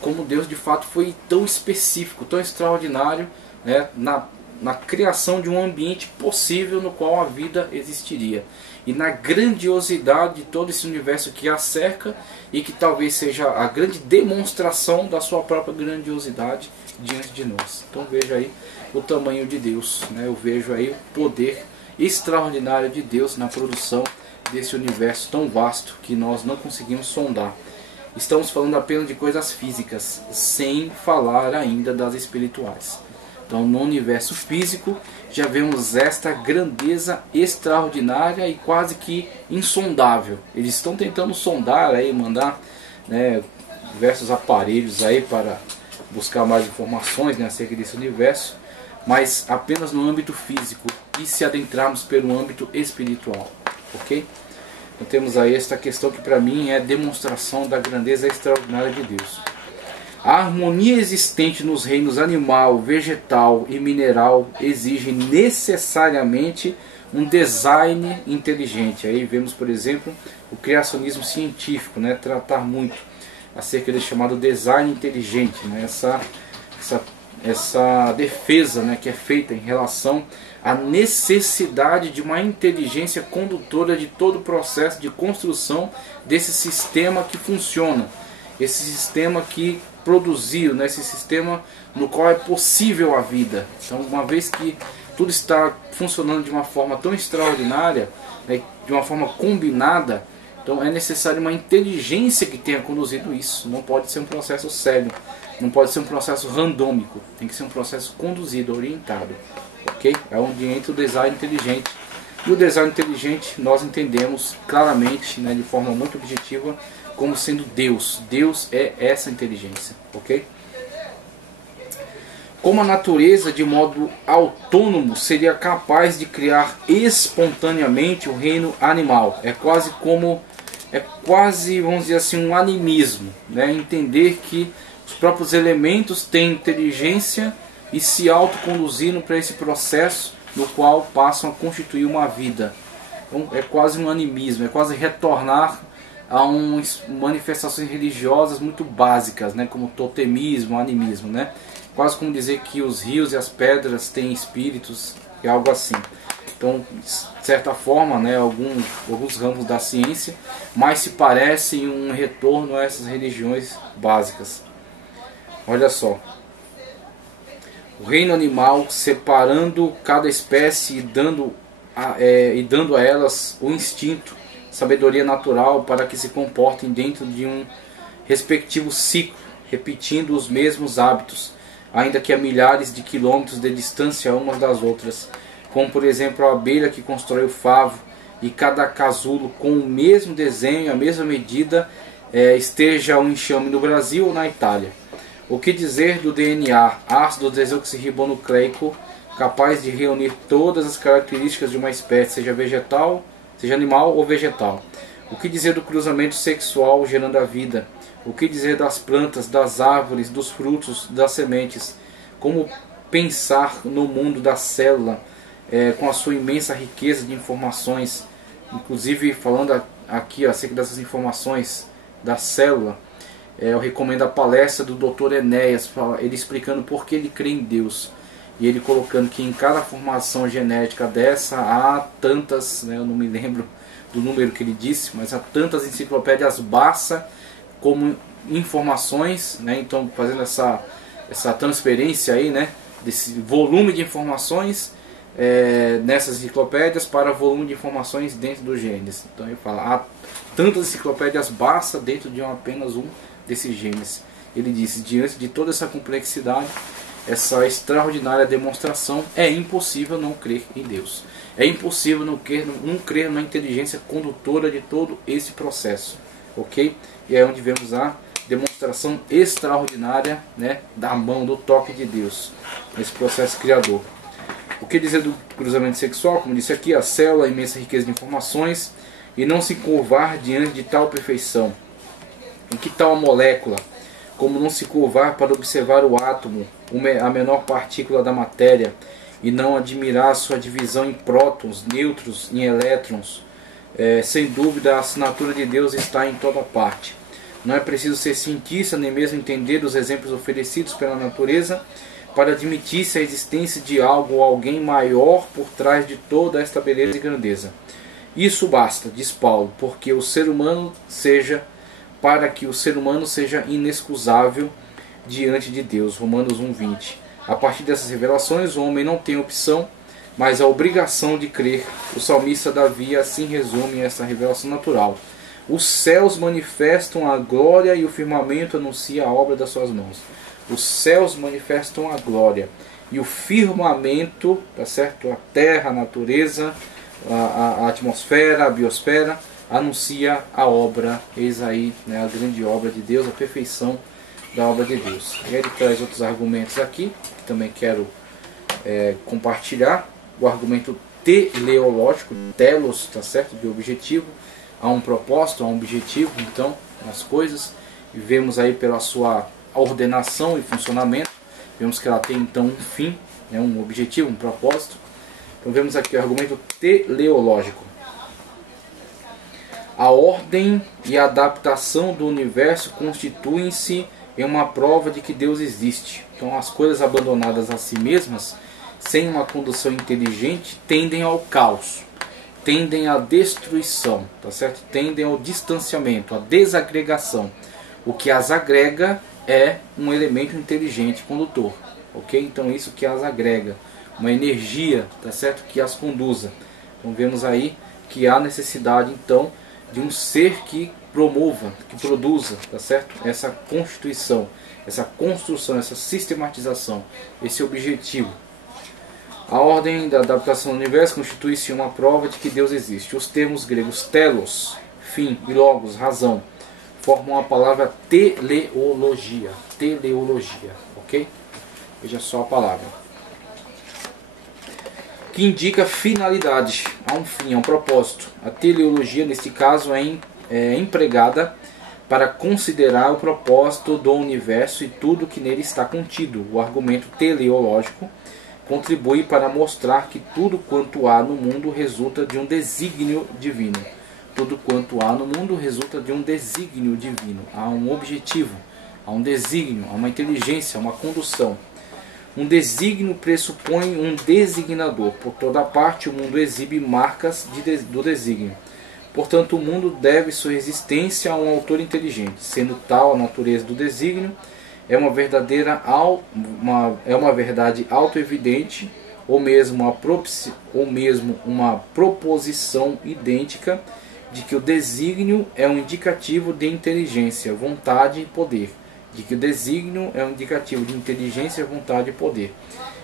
como Deus de fato foi tão específico, tão extraordinário, né, na criação de um ambiente possível no qual a vida existiria, e na grandiosidade de todo esse universo que a cerca, e que talvez seja a grande demonstração da sua própria grandiosidade diante de nós. Então veja aí o tamanho de Deus, né? Eu vejo aí o poder extraordinário de Deus na produção desse universo tão vasto que nós não conseguimos sondar. Estamos falando apenas de coisas físicas, sem falar ainda das espirituais. Então no universo físico já vemos esta grandeza extraordinária e quase que insondável. Eles estão tentando sondar aí, mandar, né, diversos aparelhos aí para buscar mais informações, né, acerca desse universo, mas apenas no âmbito físico, e se adentrarmos pelo âmbito espiritual, ok? Então temos aí esta questão que para mim é demonstração da grandeza extraordinária de Deus. A harmonia existente nos reinos animal, vegetal e mineral exige necessariamente um design inteligente. Aí vemos, por exemplo, o criacionismo científico, né, tratar muito acerca do chamado design inteligente, né, essa defesa, né, que é feita em relação à necessidade de uma inteligência condutora de todo o processo de construção desse sistema que funciona, esse sistema que produziu, né, esse sistema no qual é possível a vida. Então, uma vez que tudo está funcionando de uma forma tão extraordinária, né, de uma forma combinada, então é necessário uma inteligência que tenha conduzido isso. Não pode ser um processo cego, não pode ser um processo randômico, tem que ser um processo conduzido, orientado, ok? É onde entra o design inteligente. E o design inteligente nós entendemos claramente, né, de forma muito objetiva, como sendo Deus. Deus é essa inteligência, ok? Como a natureza, de modo autônomo, seria capaz de criar espontaneamente o reino animal. É quase, vamos dizer assim, um animismo, né? Entender que os próprios elementos têm inteligência e se autoconduziram para esse processo no qual passam a constituir uma vida. Então, é quase um animismo, é quase retornar a manifestações religiosas muito básicas, né, como totemismo, animismo, né? Quase como dizer que os rios e as pedras têm espíritos, é algo assim. Então, de certa forma, né, alguns ramos da ciência mais se parecem um retorno a essas religiões básicas. Olha só, o reino animal separando cada espécie e dando a elas o instinto, sabedoria natural para que se comportem dentro de um respectivo ciclo, repetindo os mesmos hábitos, ainda que a milhares de quilômetros de distância umas das outras, como por exemplo a abelha que constrói o favo, e cada casulo com o mesmo desenho, a mesma medida, esteja um enxame no Brasil ou na Itália. O que dizer do DNA, ácido desoxirribonucleico, capaz de reunir todas as características de uma espécie, seja animal ou vegetal? O que dizer do cruzamento sexual gerando a vida? O que dizer das plantas, das árvores, dos frutos, das sementes? Como pensar no mundo da célula, com a sua imensa riqueza de informações? Inclusive, falando aqui acerca dessas informações da célula, eu recomendo a palestra do Dr. Enéas, ele explicando por que ele crê em Deus. E ele colocando que em cada formação genética dessa há tantas, né, eu não me lembro do número que ele disse, mas há tantas enciclopédias Barça como informações, né? Então fazendo essa transferência aí, né, desse volume de informações nessas enciclopédias para volume de informações dentro dos genes. Então ele fala, há tantas enciclopédias Barça dentro de apenas um desses genes. Ele disse, diante de toda essa complexidade, essa extraordinária demonstração, é impossível não crer em Deus. É impossível não crer na inteligência condutora de todo esse processo. Ok? E é onde vemos a demonstração extraordinária, né, da mão, do toque de Deus nesse processo criador. O que dizer do cruzamento sexual? Como disse aqui, a célula, a imensa riqueza de informações, e não se curvar diante de tal perfeição. Em que tal a molécula? Como não se curvar para observar o átomo, a menor partícula da matéria, e não admirar sua divisão em prótons, nêutrons e elétrons. Sem dúvida, a assinatura de Deus está em toda parte. Não é preciso ser cientista, nem mesmo entender os exemplos oferecidos pela natureza, para admitir-se a existência de algo ou alguém maior por trás de toda esta beleza e grandeza. Isso basta, diz Paulo, para que o ser humano seja inexcusável diante de Deus. Romanos 1:20. A partir dessas revelações, o homem não tem opção, mas a obrigação de crer. O salmista Davi assim resume essa revelação natural. Os céus manifestam a glória e o firmamento anuncia a obra das suas mãos. Os céus manifestam a glória e o firmamento, tá certo? A terra, a natureza, a atmosfera, a biosfera, anuncia a obra. Eis aí, né, a grande obra de Deus, a perfeição da obra de Deus. E ele traz outros argumentos aqui, que também quero compartilhar. O argumento teleológico, telos, tá certo? De objetivo. Há um propósito, há um objetivo, então, nas coisas. E vemos aí pela sua ordenação e funcionamento, vemos que ela tem então um fim, né, um objetivo, um propósito. Então vemos aqui o argumento teleológico. A ordem e a adaptação do universo constituem-se em uma prova de que Deus existe. Então as coisas abandonadas a si mesmas, sem uma condução inteligente, tendem ao caos, tendem à destruição, tá certo? Tendem ao distanciamento, à desagregação. O que as agrega é um elemento inteligente condutor, ok? Então isso que as agrega, uma energia, tá certo? Que as conduza. Então vemos aí que há necessidade então de um ser que promova, que produza, tá certo? Essa constituição, essa construção, essa sistematização, esse objetivo. A ordem da adaptação do universo constitui-se uma prova de que Deus existe. Os termos gregos telos, fim, e logos, razão, formam a palavra teleologia. Teleologia, ok? Veja só a palavra. Que indica finalidade, há um fim, há um propósito. A teleologia, nesse caso, é empregada para considerar o propósito do universo e tudo que nele está contido. O argumento teleológico contribui para mostrar que tudo quanto há no mundo resulta de um desígnio divino. Tudo quanto há no mundo resulta de um desígnio divino. Há um objetivo, há um desígnio, há uma inteligência, uma condução. Um desígnio pressupõe um designador. Por toda parte, o mundo exibe marcas do desígnio. Portanto, o mundo deve sua existência a um autor inteligente. Sendo tal a natureza do desígnio, é uma verdade auto-evidente, ou mesmo uma proposição idêntica de que o desígnio é um indicativo de inteligência, vontade e poder. De que o desígnio é um indicativo de inteligência, vontade e poder.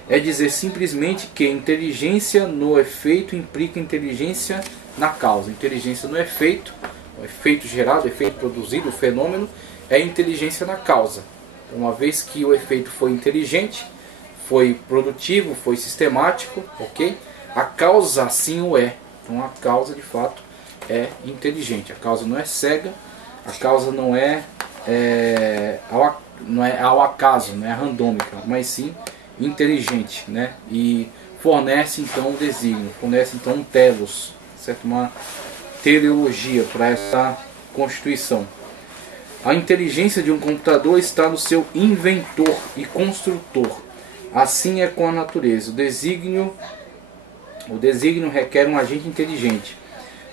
É dizer simplesmente que inteligência no efeito implica inteligência na causa. Inteligência no efeito, o efeito gerado, o efeito produzido, o fenômeno, é inteligência na causa. Uma vez que o efeito foi inteligente, foi produtivo, foi sistemático, ok? A causa assim o é. Então a causa de fato é inteligente. A causa não é cega, a causa não é ao acaso, não é randômica, mas sim inteligente, né? E fornece então um desígnio, fornece então um telos, certo? Uma teleologia para essa constituição. A inteligência de um computador está no seu inventor e construtor. Assim é com a natureza. O desígnio requer um agente inteligente.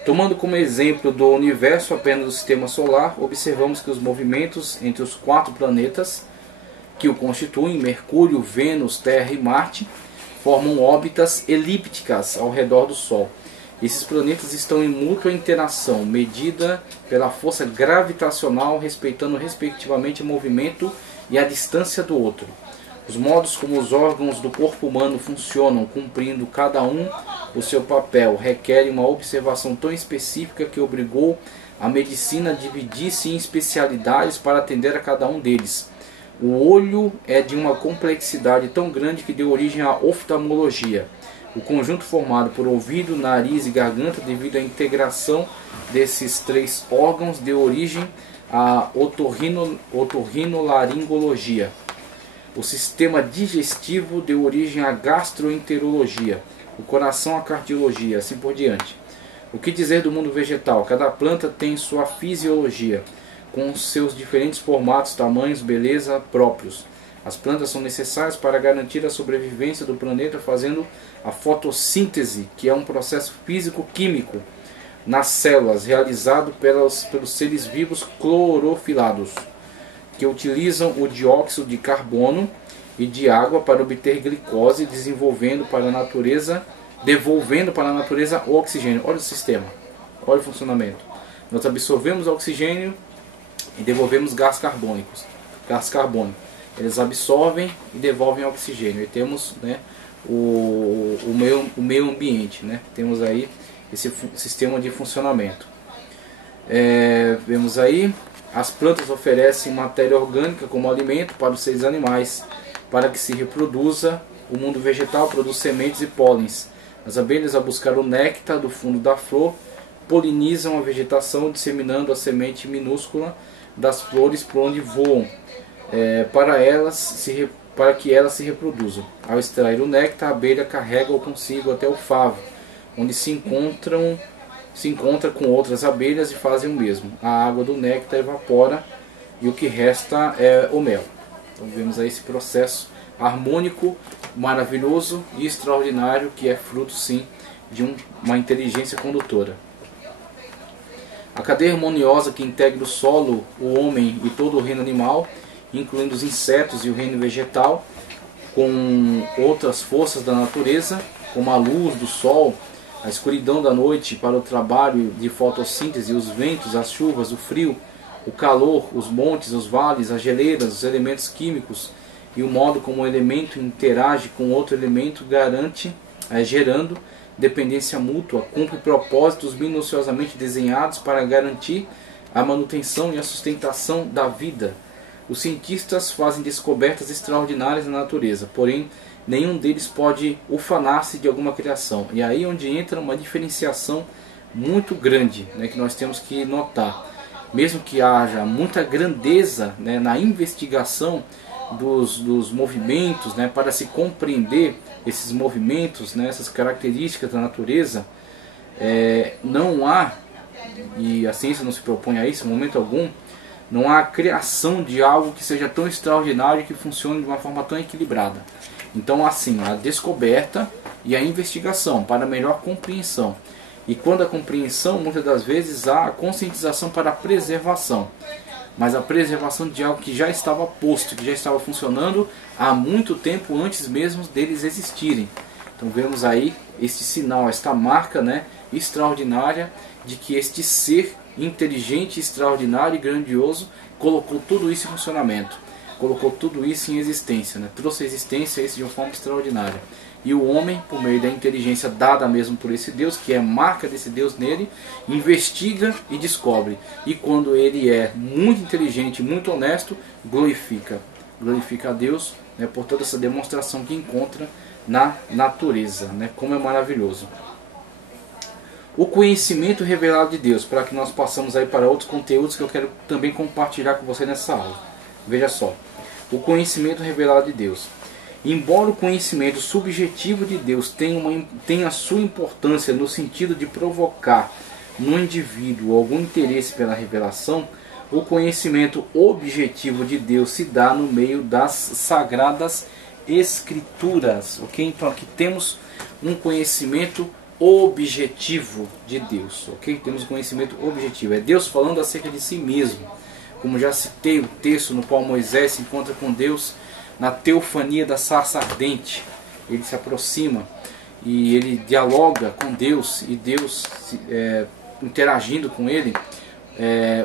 Tomando como exemplo do universo apenas do sistema solar, observamos que os movimentos entre os 4 planetas que o constituem, Mercúrio, Vênus, Terra e Marte, formam órbitas elípticas ao redor do Sol. Esses planetas estão em mútua interação, medida pela força gravitacional, respeitando respectivamente o movimento e a distância do outro. Os modos como os órgãos do corpo humano funcionam, cumprindo cada um o seu papel, requerem uma observação tão específica que obrigou a medicina a dividir-se em especialidades para atender a cada um deles. O olho é de uma complexidade tão grande que deu origem à oftalmologia. O conjunto formado por ouvido, nariz e garganta, devido à integração desses três órgãos, deu origem à otorrinolaringologia. O sistema digestivo deu origem à gastroenterologia, o coração à cardiologia, assim por diante. O que dizer do mundo vegetal? Cada planta tem sua fisiologia, com seus diferentes formatos, tamanhos, beleza próprios. As plantas são necessárias para garantir a sobrevivência do planeta, fazendo a fotossíntese, que é um processo físico-químico nas células, realizado pelos seres vivos clorofilados, que utilizam o dióxido de carbono e de água para obter glicose, devolvendo para a natureza o oxigênio. Olha o sistema, olha o funcionamento. Nós absorvemos o oxigênio e devolvemos gás carbônico. Eles absorvem e devolvem oxigênio. E temos, né, o meio ambiente, né? Temos aí esse sistema de funcionamento. Vemos aí, as plantas oferecem matéria orgânica como alimento para os seres animais, para que se reproduza. O mundo vegetal produz sementes e pólens. As abelhas, a buscar o néctar do fundo da flor, polinizam a vegetação, disseminando a semente minúscula das flores por onde voam, para que elas se reproduzam. Ao extrair o néctar, a abelha carrega-o consigo até o favo, onde se encontra com outras abelhas e fazem o mesmo. A água do néctar evapora e o que resta é o mel. Então vemos aí esse processo harmônico, maravilhoso e extraordinário, que é fruto sim de uma inteligência condutora. A cadeia harmoniosa que integra o solo, o homem e todo o reino animal, incluindo os insetos e o reino vegetal, com outras forças da natureza, como a luz do sol, a escuridão da noite para o trabalho de fotossíntese, os ventos, as chuvas, o frio, o calor, os montes, os vales, as geleiras, os elementos químicos e o modo como um elemento interage com outro elemento, gerando dependência mútua, cumpre propósitos minuciosamente desenhados para garantir a manutenção e a sustentação da vida. Os cientistas fazem descobertas extraordinárias na natureza, porém nenhum deles pode ufanar-se de alguma criação. E aí onde entra uma diferenciação muito grande, né, que nós temos que notar. Mesmo que haja muita grandeza, né, na investigação dos movimentos, né, para se compreender esses movimentos, né, essas características da natureza, não há, e a ciência não se propõe a isso em momento algum, não há criação de algo que seja tão extraordinário e que funcione de uma forma tão equilibrada. Então, assim, a descoberta e a investigação para melhor compreensão. E quando a compreensão, muitas das vezes, há a conscientização para a preservação. Mas a preservação de algo que já estava posto, que já estava funcionando há muito tempo antes mesmo deles existirem. Então vemos aí este sinal, esta marca, né, extraordinária de que este ser inteligente, extraordinário e grandioso colocou tudo isso em funcionamento, colocou tudo isso em existência, né, trouxe a existência a isso de uma forma extraordinária. E o homem, por meio da inteligência dada mesmo por esse Deus, que é marca desse Deus nele, investiga e descobre. E quando ele é muito inteligente, muito honesto, glorifica a Deus, né, por toda essa demonstração que encontra na natureza, né, como é maravilhoso. O conhecimento revelado de Deus, para que nós passamos aí para outros conteúdos que eu quero também compartilhar com você nessa aula. Veja só, o conhecimento revelado de Deus. Embora o conhecimento subjetivo de Deus tenha sua importância no sentido de provocar no indivíduo algum interesse pela revelação, o conhecimento objetivo de Deus se dá no meio das sagradas escrituras. Ok? Então aqui temos um conhecimento objetivo de Deus. Ok? Temos um conhecimento objetivo. É Deus falando acerca de si mesmo. Como já citei o texto no qual Moisés se encontra com Deus na teofania da sarça ardente. Ele se aproxima e ele dialoga com Deus, e Deus, interagindo com ele,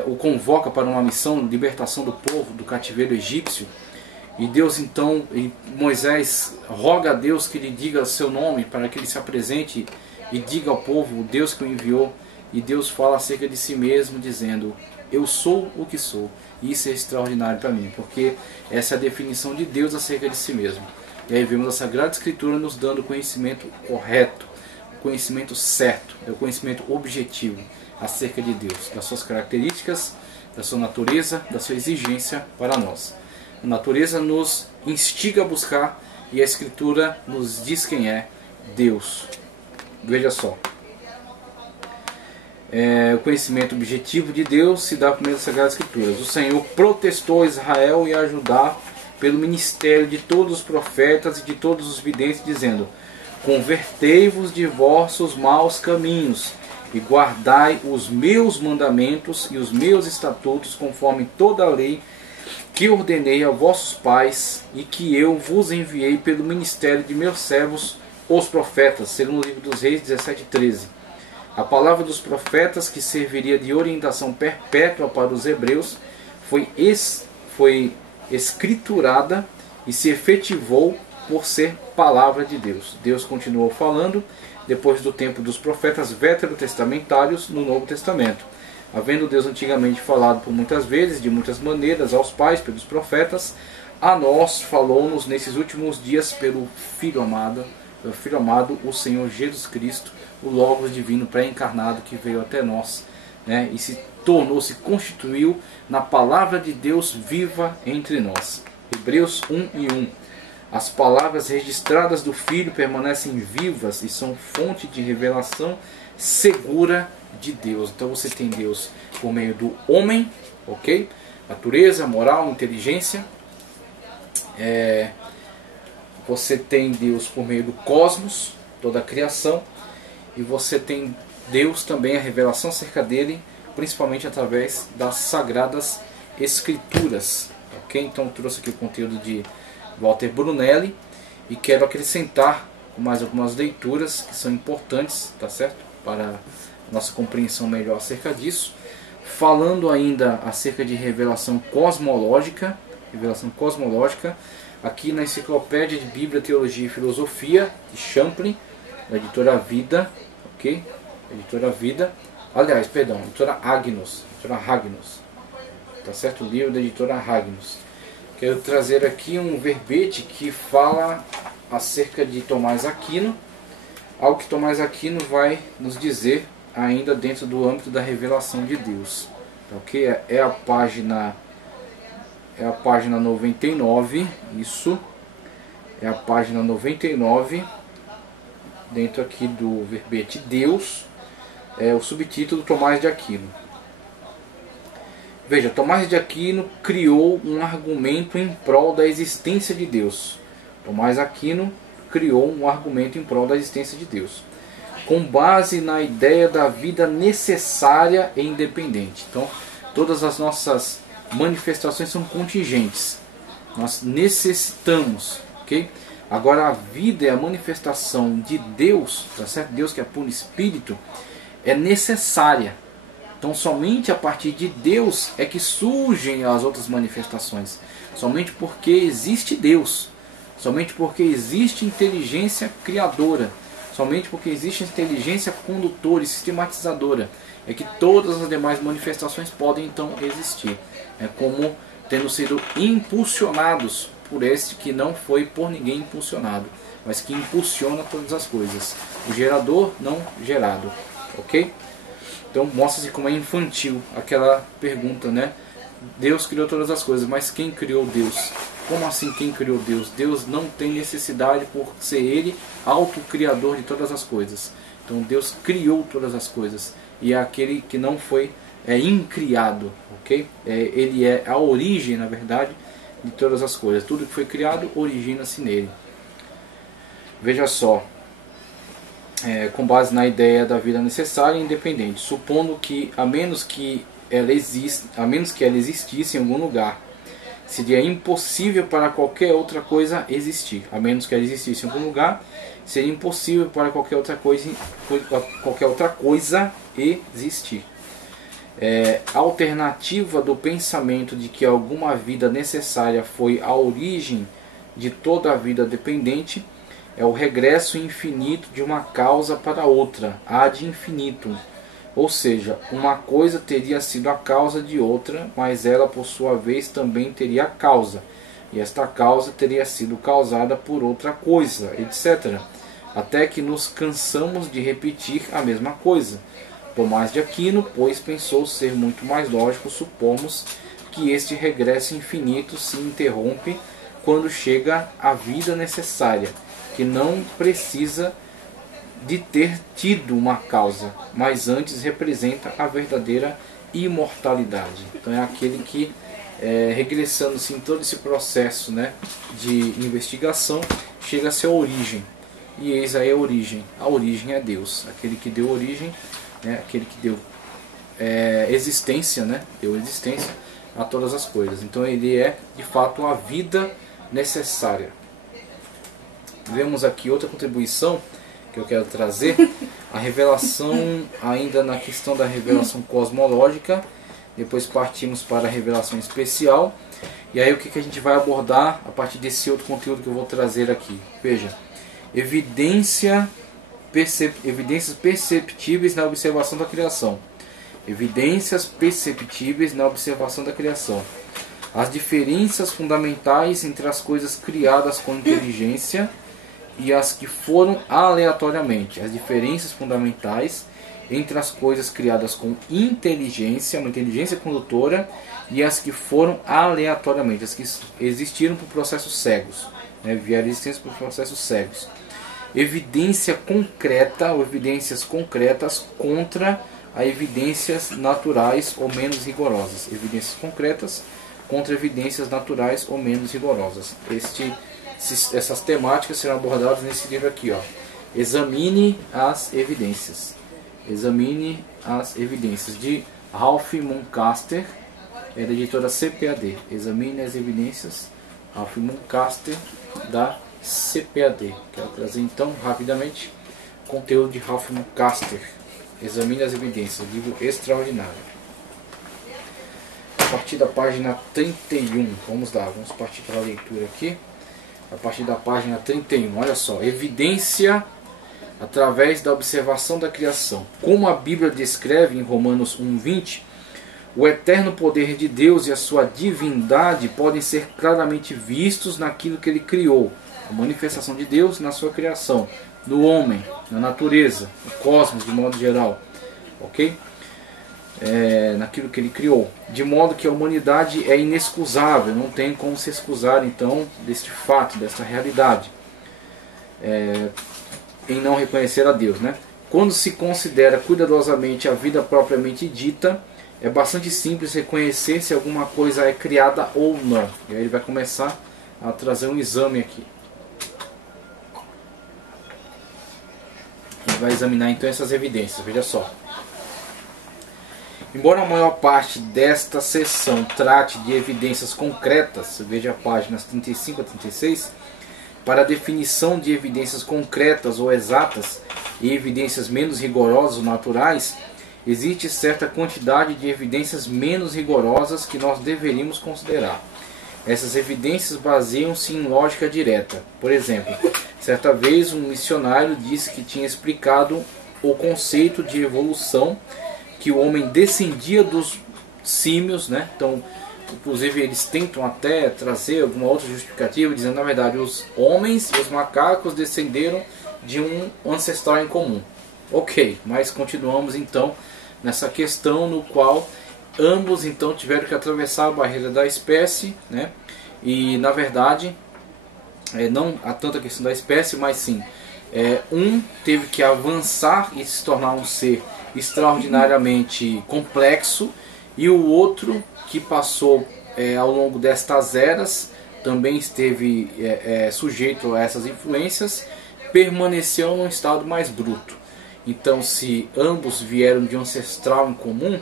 o convoca para uma missão de libertação do povo do cativeiro egípcio. E Deus então, Moisés roga a Deus que lhe diga seu nome, para que ele se apresente e diga ao povo o Deus que o enviou. E Deus fala acerca de si mesmo, dizendo: eu sou o que sou. E isso é extraordinário para mim, porque essa é a definição de Deus acerca de si mesmo. E aí vemos a Sagrada Escritura nos dando o conhecimento correto, o conhecimento certo, o conhecimento objetivo acerca de Deus, das suas características, da sua natureza, da sua exigência para nós. A natureza nos instiga a buscar e a Escritura nos diz quem é Deus. Veja só. O conhecimento objetivo de Deus se dá por meio das Sagradas Escrituras. O Senhor protestou Israel e a Judá pelo ministério de todos os profetas e de todos os videntes, dizendo: convertei-vos de vossos maus caminhos e guardai os meus mandamentos e os meus estatutos, conforme toda a lei que ordenei a vossos pais e que eu vos enviei pelo ministério de meus servos, os profetas. Segundo o livro dos Reis 17:13. A palavra dos profetas, que serviria de orientação perpétua para os hebreus, foi escriturada e se efetivou por ser palavra de Deus. Deus continuou falando depois do tempo dos profetas veterotestamentários no Novo Testamento. Havendo Deus antigamente falado por muitas vezes, de muitas maneiras, aos pais pelos profetas, a nós falou-nos nesses últimos dias pelo Filho amado, o Senhor Jesus Cristo, o Logos divino pré-encarnado que veio até nós, né, e se constituiu na palavra de Deus viva entre nós. Hebreus 1:1. As palavras registradas do Filho permanecem vivas e são fonte de revelação segura de Deus. Então você tem Deus por meio do homem, ok? Natureza, moral, inteligência. Você tem Deus por meio do cosmos, toda a criação. E você tem Deus também, a revelação acerca dele, principalmente através das Sagradas Escrituras. Ok? Então trouxe aqui o conteúdo de Walter Brunelli e quero acrescentar mais algumas leituras que são importantes, tá certo? Para a nossa compreensão melhor acerca disso. Falando ainda acerca de revelação cosmológica, aqui na Enciclopédia de Bíblia, Teologia e Filosofia, de Champlin, da editora Vida, ok? Editora Vida, aliás, perdão, editora Agnus, tá certo? O livro da editora Agnus. Quero trazer aqui um verbete que fala acerca de Tomás Aquino, algo que Tomás Aquino vai nos dizer ainda dentro do âmbito da revelação de Deus, ok? É a página 99, isso, é a página 99, dentro aqui do verbete Deus, o subtítulo Tomás de Aquino. Veja, Tomás de Aquino criou um argumento em prol da existência de Deus. Tomás Aquino criou um argumento em prol da existência de Deus, com base na ideia da vida necessária e independente. Então, todas as nossas manifestações são contingentes. Nós necessitamos, ok? Agora, a vida e a manifestação de Deus, tá certo? Deus que é puro espírito, é necessária. Então, somente a partir de Deus é que surgem as outras manifestações. Somente porque existe Deus. Somente porque existe inteligência criadora. Somente porque existe inteligência condutora e sistematizadora é que todas as demais manifestações podem então existir. É como tendo sido impulsionados por este que não foi por ninguém impulsionado, mas que impulsiona todas as coisas. O gerador não gerado, ok? Então mostra-se como é infantil aquela pergunta, né? Deus criou todas as coisas, mas quem criou Deus? Como assim quem criou Deus? Deus não tem necessidade por ser Ele autocriador de todas as coisas. Então Deus criou todas as coisas e é aquele que não foi incriado, ok? Ele é a origem, na verdade, de todas as coisas. Tudo que foi criado origina-se nele. Veja só, com base na ideia da vida necessária e independente, supondo que a menos que ela existisse em algum lugar, seria impossível para qualquer outra coisa existir. A menos que ela existisse em algum lugar, seria impossível para qualquer outra coisa existir. A alternativa do pensamento de que alguma vida necessária foi a origem de toda a vida dependente é o regresso infinito de uma causa para outra, ad infinitum. Ou seja, uma coisa teria sido a causa de outra, mas ela por sua vez também teria a causa. e esta causa teria sido causada por outra coisa, etc. Até que nos cansamos de repetir a mesma coisa. Tomás de Aquino, pois, pensou ser muito mais lógico supormos que este regresso infinito se interrompe quando chega a vida necessária, que não precisa de ter tido uma causa, mas antes representa a verdadeira imortalidade. Então é aquele que, regressando assim, todo esse processo, né, de investigação, chega a ser a origem. E eis aí a origem. A origem é Deus, aquele que deu origem, né, aquele que deu existência, né, deu existência a todas as coisas. Então ele é de fato a vida necessária. Vemos aqui outra contribuição que eu quero trazer, a revelação, ainda na questão da revelação cosmológica. Depois partimos para a revelação especial. E aí o que a gente vai abordar a partir desse outro conteúdo que eu vou trazer aqui? Veja, evidências perceptíveis na observação da criação. Evidências perceptíveis na observação da criação. As diferenças fundamentais entre as coisas criadas com inteligência e as que foram aleatoriamente. As diferenças fundamentais entre as coisas criadas com inteligência, uma inteligência condutora, e as que foram aleatoriamente, as que existiram por processos cegos, né, vieram existência por processos cegos. Evidência concreta ou evidências concretas contra a evidências naturais ou menos rigorosas. Evidências concretas contra evidências naturais ou menos rigorosas. Essas temáticas serão abordadas nesse livro aqui, ó. Examine as evidências. Examine as evidências, de Ralph Muncaster, é da editora CPAD. Examine as evidências, Ralph Muncaster, da CPAD. Quero trazer então rapidamente conteúdo de Ralph Muncaster. Examine as evidências, livro extraordinário. A partir da página 31, vamos partir para a leitura aqui. A partir da página 31, olha só, evidência através da observação da criação. Como a Bíblia descreve em Romanos 1:20, o eterno poder de Deus e a sua divindade podem ser claramente vistos naquilo que ele criou. A manifestação de Deus na sua criação, no homem, na natureza, no cosmos de modo geral, ok? Naquilo que ele criou, de modo que a humanidade é inexcusável, não tem como se excusar então deste fato, desta realidade, em não reconhecer a Deus, né? Quando se considera cuidadosamente a vida propriamente dita, é bastante simples reconhecer se alguma coisa é criada ou não. E aí ele vai começar a trazer um exame aqui. Ele vai examinar então essas evidências, veja só. Embora a maior parte desta seção trate de evidências concretas, veja páginas 35 a 36, para a definição de evidências concretas ou exatas e evidências menos rigorosas ou naturais, existe certa quantidade de evidências menos rigorosas que nós deveríamos considerar. Essas evidências baseiam-se em lógica direta. Por exemplo, certa vez um missionário disse que tinha explicado o conceito de evolução, que o homem descendia dos símios, né? Então, inclusive eles tentam até trazer alguma outra justificativa, dizendo na verdade os homens e os macacos descenderam de um ancestral em comum. Ok, mas continuamos então nessa questão no qual ambos então tiveram que atravessar a barreira da espécie, né? E na verdade não há tanta questão da espécie, mas sim um teve que avançar e se tornar um ser extraordinariamente complexo, e o outro que passou ao longo destas eras também esteve sujeito a essas influências, permaneceu num estado mais bruto. Então, se ambos vieram de um ancestral em comum,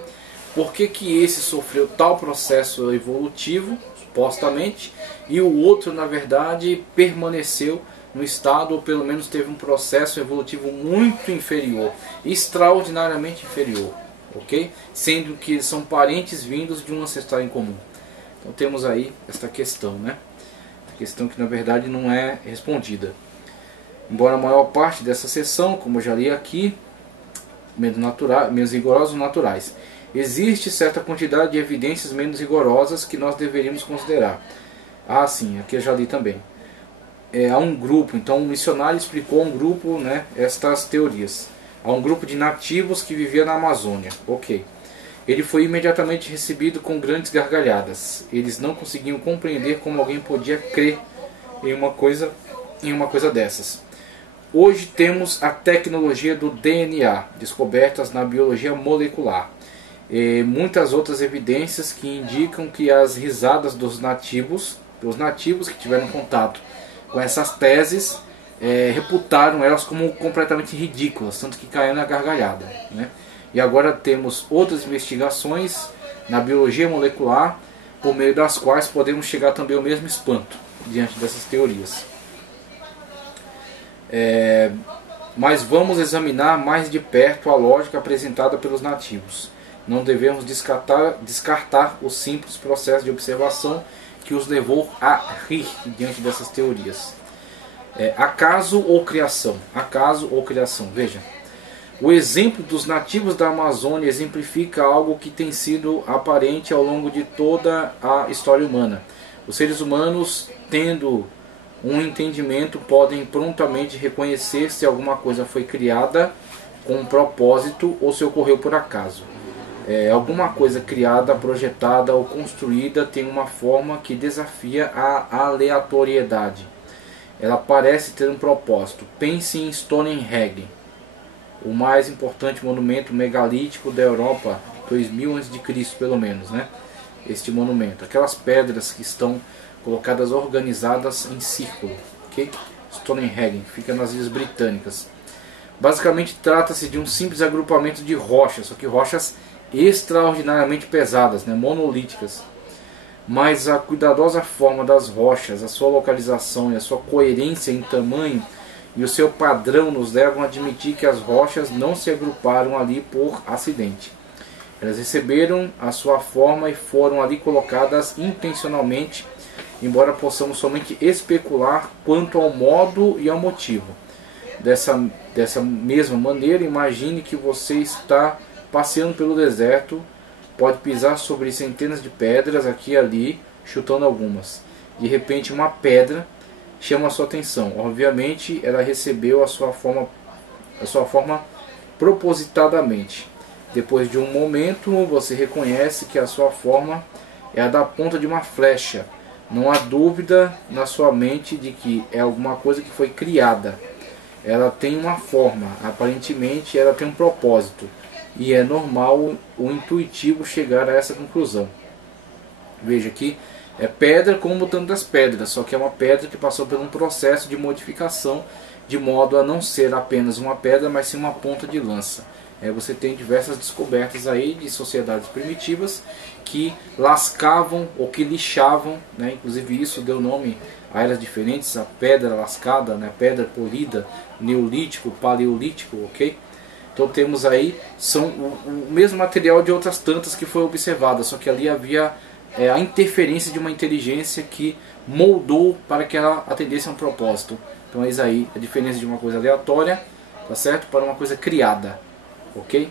por que esse sofreu tal processo evolutivo, supostamente, e o outro, na verdade, permaneceu no estado, ou pelo menos teve um processo evolutivo muito inferior, extraordinariamente inferior, ok? Sendo que são parentes vindos de um ancestral em comum. Então temos aí esta questão, né? A questão que na verdade não é respondida. Embora a maior parte dessa seção, como eu já li aqui, menos rigorosos ou naturais, existe certa quantidade de evidências menos rigorosas que nós deveríamos considerar. Ah, sim, aqui eu já li também. Há um grupo, então um missionário explicou a um grupo, né, estas teorias. Há um grupo de nativos que vivia na Amazônia. Ok. Ele foi imediatamente recebido com grandes gargalhadas. Eles não conseguiam compreender como alguém podia crer em uma coisa dessas. Hoje temos a tecnologia do DNA, descobertas na biologia molecular, e muitas outras evidências que indicam que as risadas dos nativos que tiveram contato com essas teses, reputaram elas como completamente ridículas, tanto que caíram na gargalhada, né? E agora temos outras investigações na biologia molecular, por meio das quais podemos chegar também ao mesmo espanto diante dessas teorias. Mas vamos examinar mais de perto a lógica apresentada pelos nativos. Não devemos descartar o simples processo de observação que os levou a rir diante dessas teorias. Acaso ou criação? Acaso ou criação? Veja, o exemplo dos nativos da Amazônia exemplifica algo que tem sido aparente ao longo de toda a história humana. Os seres humanos, tendo um entendimento, podem prontamente reconhecer se alguma coisa foi criada com um propósito ou se ocorreu por acaso. Alguma coisa criada, projetada ou construída tem uma forma que desafia a aleatoriedade. Ela parece ter um propósito. Pense em Stonehenge, o mais importante monumento megalítico da Europa, 2000 a.C. pelo menos, né? Este monumento, aquelas pedras que estão colocadas organizadas em círculo, ok? Stonehenge, fica nas Ilhas Britânicas. Basicamente trata-se de um simples agrupamento de rochas, só que rochas extraordinariamente pesadas, né? Monolíticas. Mas a cuidadosa forma das rochas, a sua localização e a sua coerência em tamanho e o seu padrão nos levam a admitir que as rochas não se agruparam ali por acidente. Elas receberam a sua forma e foram ali colocadas intencionalmente, embora possamos somente especular quanto ao modo e ao motivo. Dessa mesma maneira, imagine que você está passeando pelo deserto, pode pisar sobre centenas de pedras aqui e ali, chutando algumas. De repente uma pedra chama a sua atenção. Obviamente ela recebeu a sua forma propositadamente. Depois de um momento você reconhece que a sua forma é a da ponta de uma flecha. Não há dúvida na sua mente de que é alguma coisa que foi criada. Ela tem uma forma, aparentemente ela tem um propósito. E é normal o intuitivo chegar a essa conclusão. Veja aqui, é pedra como tantas pedras, só que é uma pedra que passou por um processo de modificação, de modo a não ser apenas uma pedra, mas sim uma ponta de lança. Você tem diversas descobertas aí de sociedades primitivas que lascavam ou que lixavam, né? Inclusive isso deu nome a eras diferentes, a pedra lascada, né? Pedra polida, neolítico, paleolítico, ok? Então temos aí, são o mesmo material de outras tantas que foi observada, só que ali havia a interferência de uma inteligência que moldou para que ela atendesse a um propósito. Então eis aí a diferença de uma coisa aleatória, tá certo, para uma coisa criada, ok?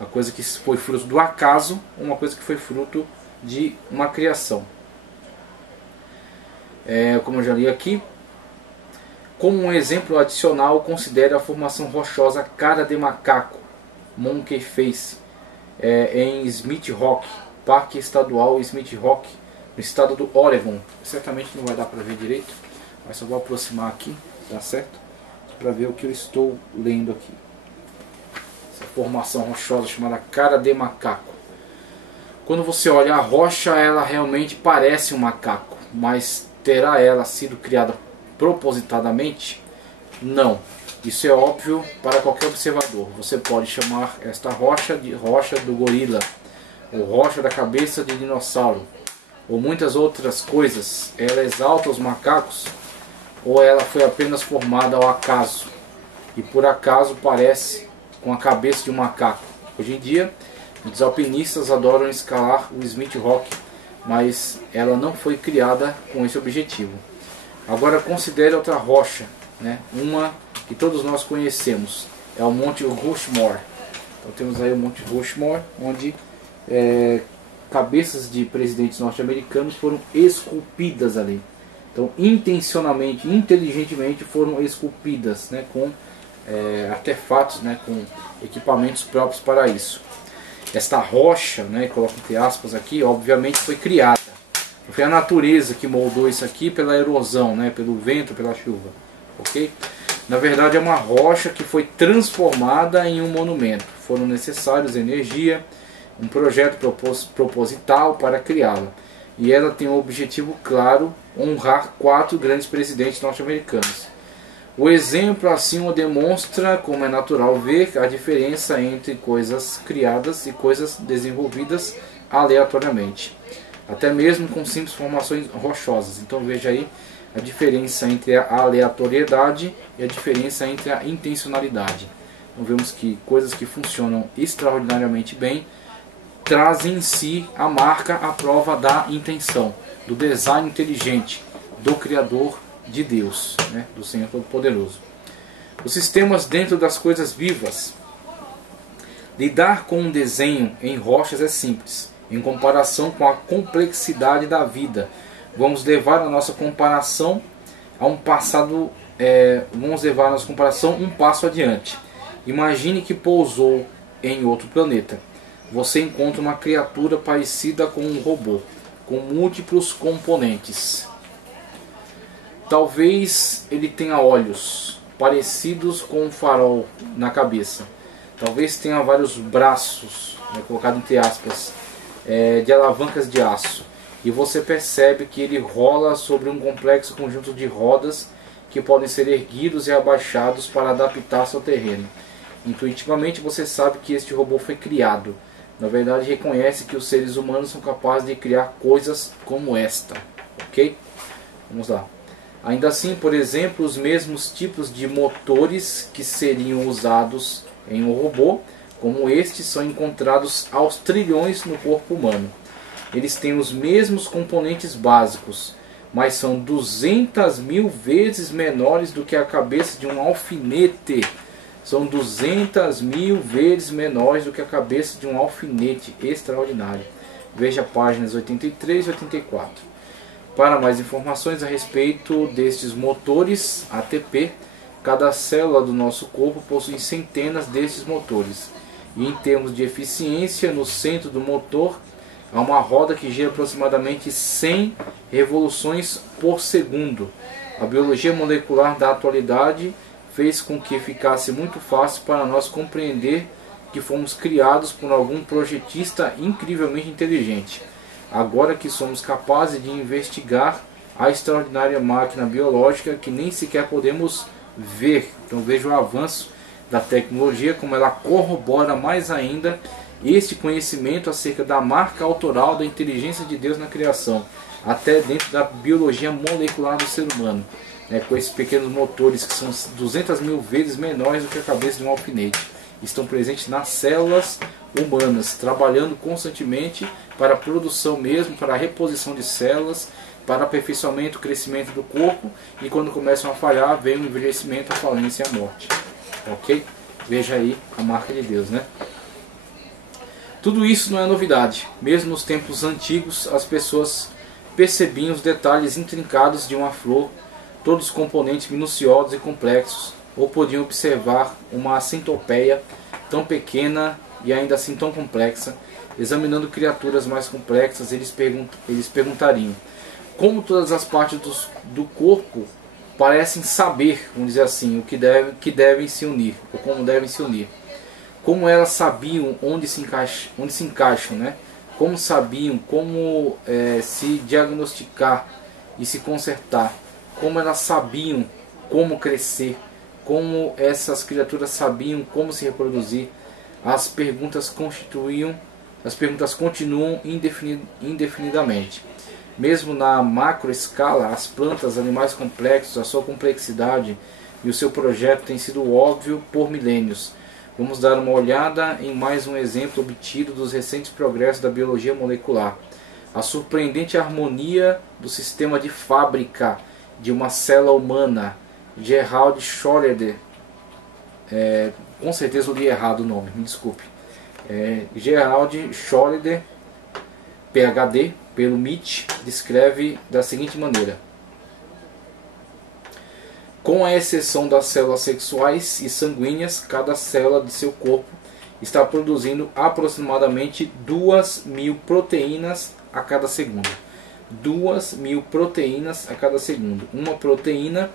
Uma coisa que foi fruto do acaso, uma coisa que foi fruto de uma criação. Como eu já li aqui, como um exemplo adicional, considere a formação rochosa Cara de Macaco, Monkey Face, em Smith Rock, Parque Estadual Smith Rock, no estado do Oregon. Certamente não vai dar para ver direito, mas só vou aproximar aqui, tá certo? Para ver o que eu estou lendo aqui. Essa formação rochosa chamada Cara de Macaco. Quando você olha a rocha, ela realmente parece um macaco, mas terá ela sido criada propositadamente? Não. Isso é óbvio para qualquer observador. Você pode chamar esta rocha de rocha do gorila, ou rocha da cabeça de dinossauro, ou muitas outras coisas. Ela exalta os macacos, ou ela foi apenas formada ao acaso, e por acaso parece com a cabeça de um macaco. Hoje em dia, os alpinistas adoram escalar o Smith Rock, mas ela não foi criada com esse objetivo. Agora considere outra rocha, né? Uma que todos nós conhecemos, é o Monte Rushmore. Então temos aí o Monte Rushmore, onde cabeças de presidentes norte-americanos foram esculpidas ali. Então, intencionalmente, inteligentemente foram esculpidas, né, com artefatos, né, com equipamentos próprios para isso. Esta rocha, né, coloco entre aspas aqui, obviamente foi criada. Foi a natureza que moldou isso aqui pela erosão, né, pelo vento, pela chuva. Ok? Na verdade é uma rocha que foi transformada em um monumento. Foram necessários energia, um projeto proposital para criá-la. E ela tem um objetivo claro, honrar 4 grandes presidentes norte-americanos. O exemplo assim o demonstra, como é natural ver, a diferença entre coisas criadas e coisas desenvolvidas aleatoriamente. Até mesmo com simples formações rochosas. Então veja aí a diferença entre a aleatoriedade e a diferença entre a intencionalidade. Então vemos que coisas que funcionam extraordinariamente bem trazem em si a marca, a prova da intenção, do design inteligente, do Criador de Deus, né, do Senhor Todo-Poderoso. Os sistemas dentro das coisas vivas. Lidar com um desenho em rochas é simples, em comparação com a complexidade da vida. Vamos levar a nossa comparação a um passado, vamos levar a nossa comparação um passo adiante. Imagine que pousou em outro planeta. Você encontra uma criatura parecida com um robô, com múltiplos componentes. Talvez ele tenha olhos parecidos com um farol na cabeça. Talvez tenha vários braços, né, colocado entre aspas, de alavancas de aço. E você percebe que ele rola sobre um complexo conjunto de rodas que podem ser erguidos e abaixados para adaptar-se ao terreno. Intuitivamente você sabe que este robô foi criado. Na verdade, reconhece que os seres humanos são capazes de criar coisas como esta. Ok? Vamos lá. Ainda assim, por exemplo, os mesmos tipos de motores que seriam usados em um robô, como estes, são encontrados aos trilhões no corpo humano. Eles têm os mesmos componentes básicos, mas são 200.000 vezes menores do que a cabeça de um alfinete. São 200.000 vezes menores do que a cabeça de um alfinete. Extraordinário. Veja páginas 83 e 84. Para mais informações a respeito destes motores ATP, cada célula do nosso corpo possui centenas destes motores. E em termos de eficiência, no centro do motor há uma roda que gira aproximadamente 100 revoluções por segundo. A biologia molecular da atualidade fez com que ficasse muito fácil para nós compreender que fomos criados por algum projetista incrivelmente inteligente. Agora que somos capazes de investigar a extraordinária máquina biológica que nem sequer podemos ver. Então veja o avanço da tecnologia, como ela corrobora mais ainda este conhecimento acerca da marca autoral da inteligência de Deus na criação, até dentro da biologia molecular do ser humano, né, com esses pequenos motores que são 200.000 vezes menores do que a cabeça de um alfinete. Estão presentes nas células humanas, trabalhando constantemente para a produção mesmo, para a reposição de células, para aperfeiçoamento, crescimento do corpo, e quando começam a falhar, vem o envelhecimento, a falência e a morte. Ok? Veja aí a marca de Deus, né? Tudo isso não é novidade. Mesmo nos tempos antigos, as pessoas percebiam os detalhes intrincados de uma flor, todos os componentes minuciosos e complexos, ou podiam observar uma centopeia tão pequena e ainda assim tão complexa. Examinando criaturas mais complexas, eles perguntariam como todas as partes do corpo parecem saber, vamos dizer assim, o que devem se unir, ou como devem se unir. Como elas sabiam onde se encaixam, né? Como sabiam como se diagnosticar e se consertar, como elas sabiam como crescer, como essas criaturas sabiam como se reproduzir. As perguntas continuam indefinidamente. Mesmo na macroescala, as plantas, animais complexos, a sua complexidade e o seu projeto têm sido óbvio por milênios. Vamos dar uma olhada em mais um exemplo obtido dos recentes progressos da biologia molecular. A surpreendente harmonia do sistema de fábrica de uma célula humana. Gerald Schrödinger, com certeza eu li errado o nome, me desculpe. Gerald Schrödinger PhD, pelo MIT, descreve da seguinte maneira: com a exceção das células sexuais e sanguíneas, cada célula de seu corpo está produzindo aproximadamente 2.000 proteínas a cada segundo. 2.000 proteínas a cada segundo. Uma proteína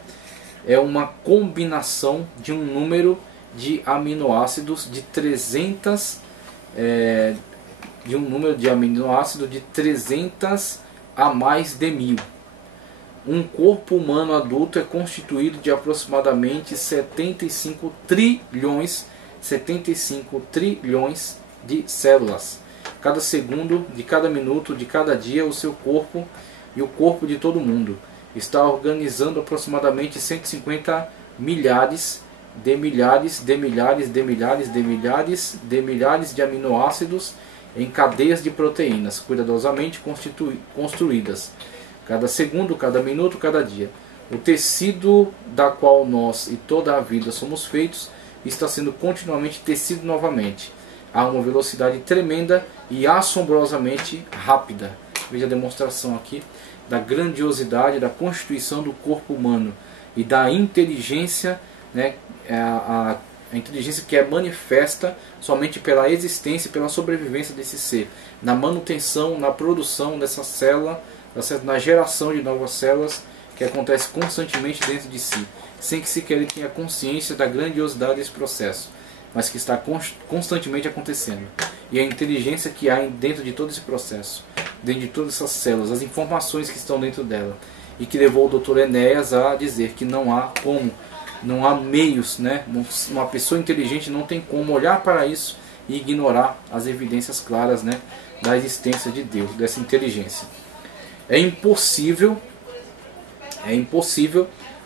é uma combinação de um número de aminoácidos de 300 a mais de 1.000. Um corpo humano adulto é constituído de aproximadamente 75 trilhões de células. Cada segundo, de cada minuto, de cada dia, o seu corpo e o corpo de todo mundo está organizando aproximadamente 150 milhares de aminoácidos em cadeias de proteínas cuidadosamente construídas. Cada segundo, cada minuto, cada dia. O tecido da qual nós e toda a vida somos feitos está sendo continuamente tecido novamente, a uma velocidade tremenda e assombrosamente rápida. Veja a demonstração aqui da grandiosidade da constituição do corpo humano e da inteligência, né, a inteligência que é manifesta somente pela existência e pela sobrevivência desse ser, na manutenção, na produção dessa célula, na geração de novas células, que acontece constantemente dentro de si, sem que sequer ele tenha consciência da grandiosidade desse processo, mas que está constantemente acontecendo. E a inteligência que há dentro de todo esse processo, dentro de todas essas células, as informações que estão dentro dela, e que levou o Dr. Enéas a dizer que não há como, não há meios, né? Uma pessoa inteligente não tem como olhar para isso e ignorar as evidências claras, né, da existência de Deus, dessa inteligência. É impossível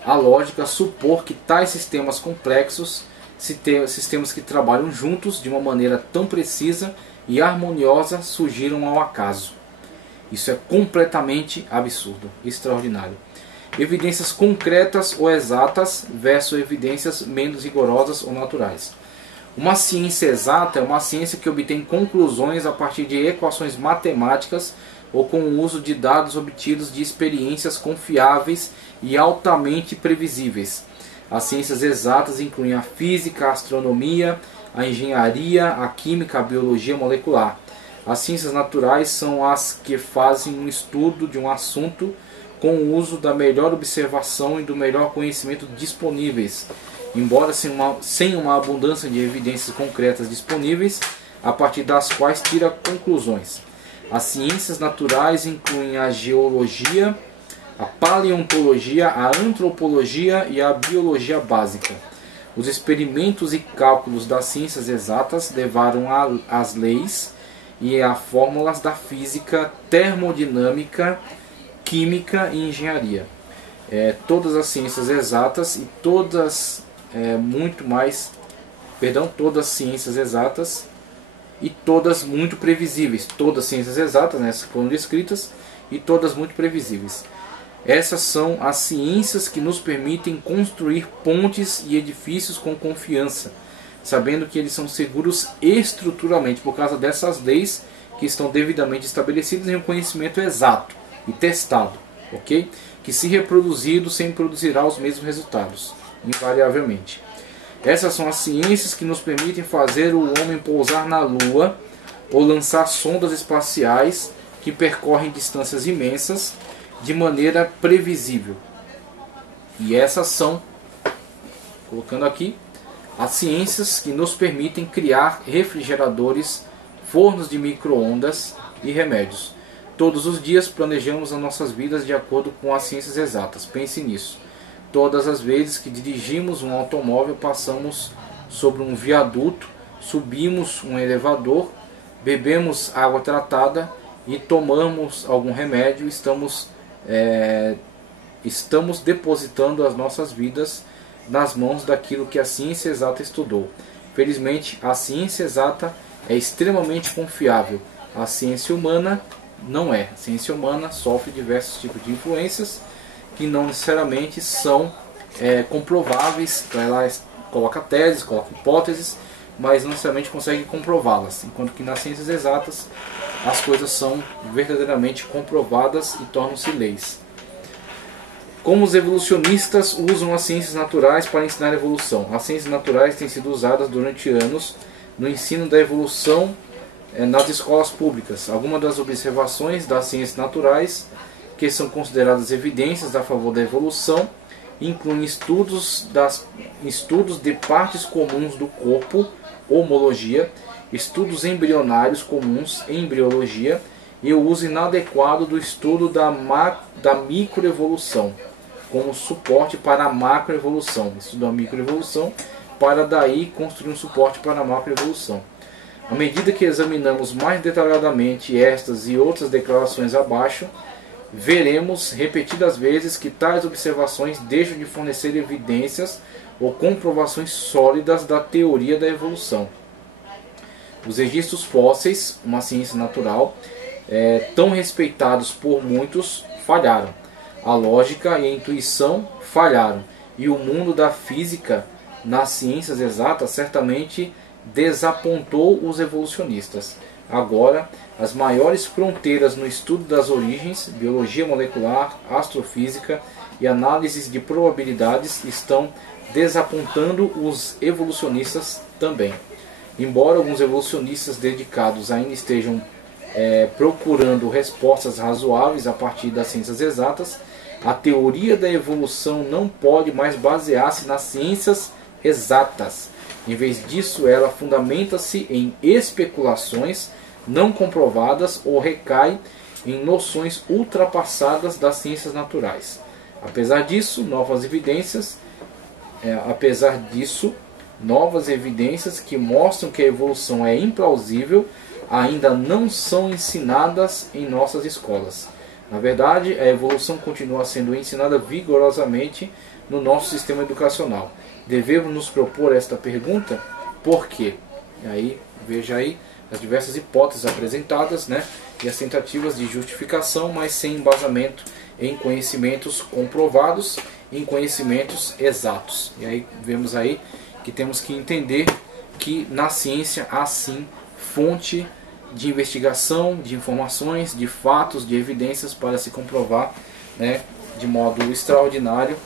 a lógica supor que tais sistemas complexos, sistemas que trabalham juntos de uma maneira tão precisa e harmoniosa, surgiram ao acaso. Isso é completamente absurdo, extraordinário. Evidências concretas ou exatas versus evidências menos rigorosas ou naturais. Uma ciência exata é uma ciência que obtém conclusões a partir de equações matemáticas ou com o uso de dados obtidos de experiências confiáveis e altamente previsíveis. As ciências exatas incluem a física, a astronomia, a engenharia, a química, a biologia molecular. As ciências naturais são as que fazem um estudo de um assunto com o uso da melhor observação e do melhor conhecimento disponíveis, embora sem uma abundância de evidências concretas disponíveis, a partir das quais tira conclusões. As ciências naturais incluem a geologia, a paleontologia, a antropologia e a biologia básica. Os experimentos e cálculos das ciências exatas levaram às leis e a fórmulas da física, termodinâmica, química e engenharia. Todas as ciências exatas e todas todas as ciências exatas e todas muito previsíveis. Todas as ciências exatas, né, foram descritas, e todas muito previsíveis. Essas são as ciências que nos permitem construir pontes e edifícios com confiança, sabendo que eles são seguros estruturalmente por causa dessas leis que estão devidamente estabelecidas em um conhecimento exato e testado, ok? Que, se reproduzido, sempre produzirá os mesmos resultados, invariavelmente. Essas são as ciências que nos permitem fazer o homem pousar na Lua ou lançar sondas espaciais que percorrem distâncias imensas de maneira previsível. E essas são, colocando aqui, as ciências que nos permitem criar refrigeradores, fornos de micro-ondas e remédios. Todos os dias planejamos as nossas vidas de acordo com as ciências exatas. Pense nisso. Todas as vezes que dirigimos um automóvel, passamos sobre um viaduto, subimos um elevador, bebemos água tratada e tomamos algum remédio, estamos depositando as nossas vidas nas mãos daquilo que a ciência exata estudou. Felizmente, a ciência exata é extremamente confiável. A ciência humana não é. A ciência humana sofre diversos tipos de influências que não necessariamente são comprováveis. Então ela coloca teses, coloca hipóteses, mas não necessariamente consegue comprová-las. Enquanto que nas ciências exatas as coisas são verdadeiramente comprovadas e tornam-se leis. Como os evolucionistas usam as ciências naturais para ensinar a evolução? As ciências naturais têm sido usadas durante anos no ensino da evolução nas escolas públicas. Algumas das observações das ciências naturais que são consideradas evidências a favor da evolução incluem estudos de partes comuns do corpo, homologia, estudos embrionários comuns, embriologia, e o uso inadequado do estudo da microevolução como suporte para a macroevolução. Estudo da microevolução para daí construir um suporte para a macroevolução. À medida que examinamos mais detalhadamente estas e outras declarações abaixo, veremos repetidas vezes que tais observações deixam de fornecer evidências ou comprovações sólidas da teoria da evolução. Os registros fósseis, uma ciência natural, tão respeitados por muitos, falharam. A lógica e a intuição falharam. E o mundo da física, nas ciências exatas, certamente desapontou os evolucionistas. Agora, as maiores fronteiras no estudo das origens, biologia molecular, astrofísica e análises de probabilidades estão desapontando os evolucionistas também. Embora alguns evolucionistas dedicados ainda estejam procurando respostas razoáveis a partir das ciências exatas, a teoria da evolução não pode mais basear-se nas ciências exatas. Em vez disso, ela fundamenta-se em especulações não comprovadas ou recai em noções ultrapassadas das ciências naturais. Apesar disso, novas evidências que mostram que a evolução é implausível ainda não são ensinadas em nossas escolas. Na verdade, a evolução continua sendo ensinada vigorosamente no nosso sistema educacional. Devemos nos propor esta pergunta: por quê? E aí, veja aí as diversas hipóteses apresentadas, né, e as tentativas de justificação, mas sem embasamento em conhecimentos comprovados, em conhecimentos exatos. E aí vemos aí que temos que entender que na ciência há sim fonte de investigação, de informações, de fatos, de evidências para se comprovar, né, de modo extraordinário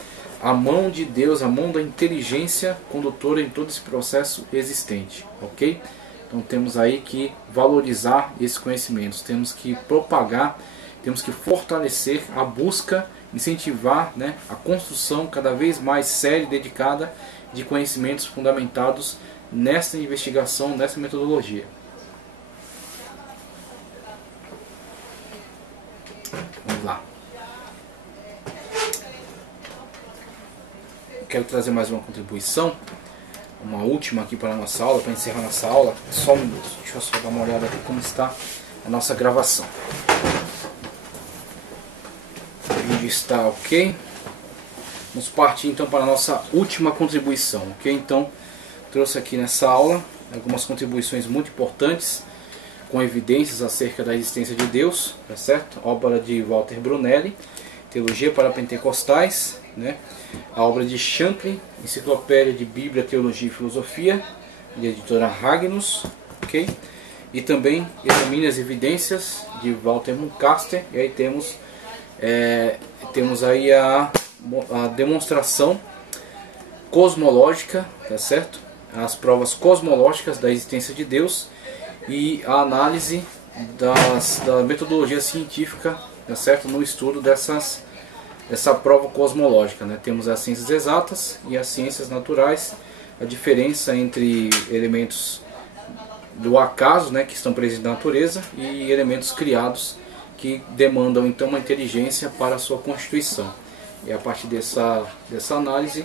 a mão de Deus, a mão da inteligência condutora em todo esse processo existente, ok? Então temos aí que valorizar esses conhecimentos, temos que propagar, temos que fortalecer a busca, incentivar, né, a construção cada vez mais séria e dedicada de conhecimentos fundamentados nessa investigação, nessa metodologia. Vamos lá. Quero trazer mais uma contribuição, uma última aqui para a nossa aula, para encerrar nossa aula. Só um minuto, deixa eu só dar uma olhada aqui como está a nossa gravação. O vídeo está ok. Vamos partir então para a nossa última contribuição, ok? Então, trouxe aqui nessa aula algumas contribuições muito importantes, com evidências acerca da existência de Deus, tá certo? Obra de Walter Brunelli, Teologia para Pentecostais, né? A obra de Champlin, Enciclopédia de Bíblia, Teologia e Filosofia, de editora Ragnus, ok? E também Examine as Evidências, de Walter Muncaster. E aí temos aí a demonstração cosmológica, tá certo? As provas cosmológicas da existência de Deus e a análise da metodologia científica, tá certo? No estudo dessa prova cosmológica, né? Temos as ciências exatas e as ciências naturais, a diferença entre elementos do acaso, né, que estão presentes na natureza, e elementos criados que demandam então uma inteligência para a sua constituição. E a partir dessa análise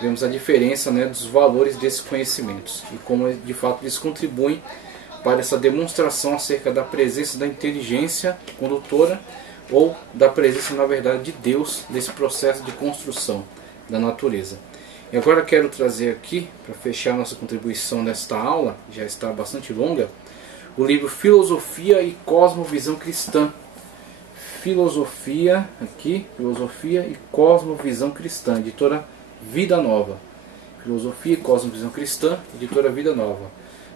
vemos a diferença, né, dos valores desses conhecimentos e como de fato eles contribuem para essa demonstração acerca da presença da inteligência condutora ou da presença, na verdade, de Deus nesse processo de construção da natureza. E agora quero trazer aqui, para fechar nossa contribuição nesta aula, já está bastante longa, o livro Filosofia e Cosmovisão Cristã. Filosofia e Cosmovisão Cristã, editora Vida Nova. Filosofia e Cosmovisão Cristã, editora Vida Nova.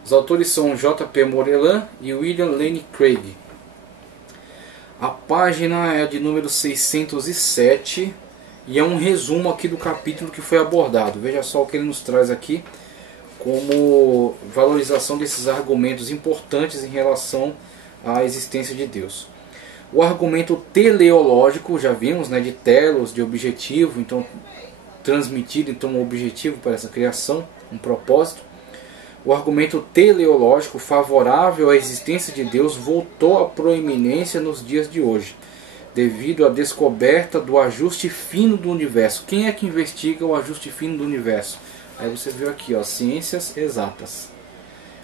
Os autores são J.P. Moreland e William Lane Craig. A página é de número 607 e é um resumo aqui do capítulo que foi abordado. Veja só o que ele nos traz aqui como valorização desses argumentos importantes em relação à existência de Deus. O argumento teleológico, já vimos, né, de telos, de objetivo, então transmitido então um objetivo para essa criação, um propósito. O argumento teleológico favorável à existência de Deus voltou à proeminência nos dias de hoje, devido à descoberta do ajuste fino do universo. Quem é que investiga o ajuste fino do universo? Aí você viu aqui, ó, ciências exatas.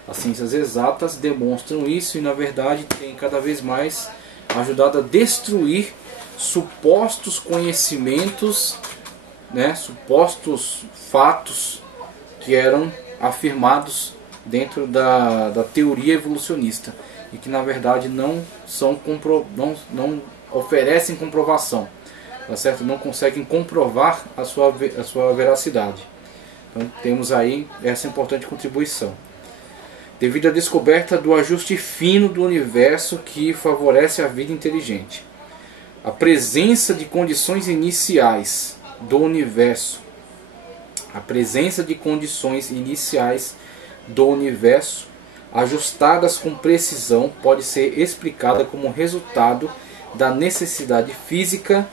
As ciências exatas demonstram isso e, na verdade, tem cada vez mais ajudado a destruir supostos conhecimentos, né, supostos fatos que eram afirmados dentro da teoria evolucionista e que, na verdade, não oferecem comprovação, tá certo? Não conseguem comprovar a sua veracidade. Então temos aí essa importante contribuição. Devido à descoberta do ajuste fino do universo que favorece a vida inteligente. A presença de condições iniciais do universo. A presença de condições iniciais do universo ajustadas com precisão pode ser explicada como resultado da necessidade física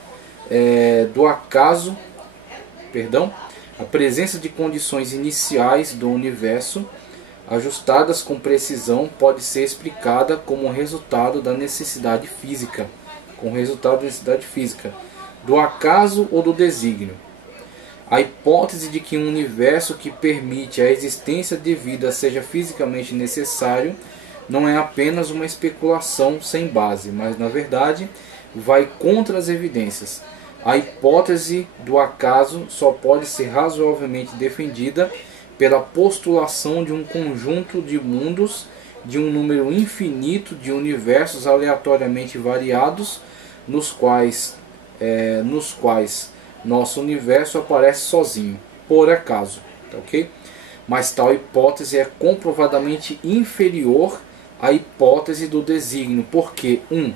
do acaso, a presença de condições iniciais do universo ajustadas com precisão pode ser explicada como resultado da necessidade física, do acaso ou do desígnio. A hipótese de que um universo que permite a existência de vida seja fisicamente necessário não é apenas uma especulação sem base, mas na verdade vai contra as evidências. A hipótese do acaso só pode ser razoavelmente defendida pela postulação de um conjunto de mundos, de um número infinito de universos aleatoriamente variados, nos quais nosso universo aparece sozinho, por acaso, tá ok? Mas tal hipótese é comprovadamente inferior à hipótese do desígnio, porque 1.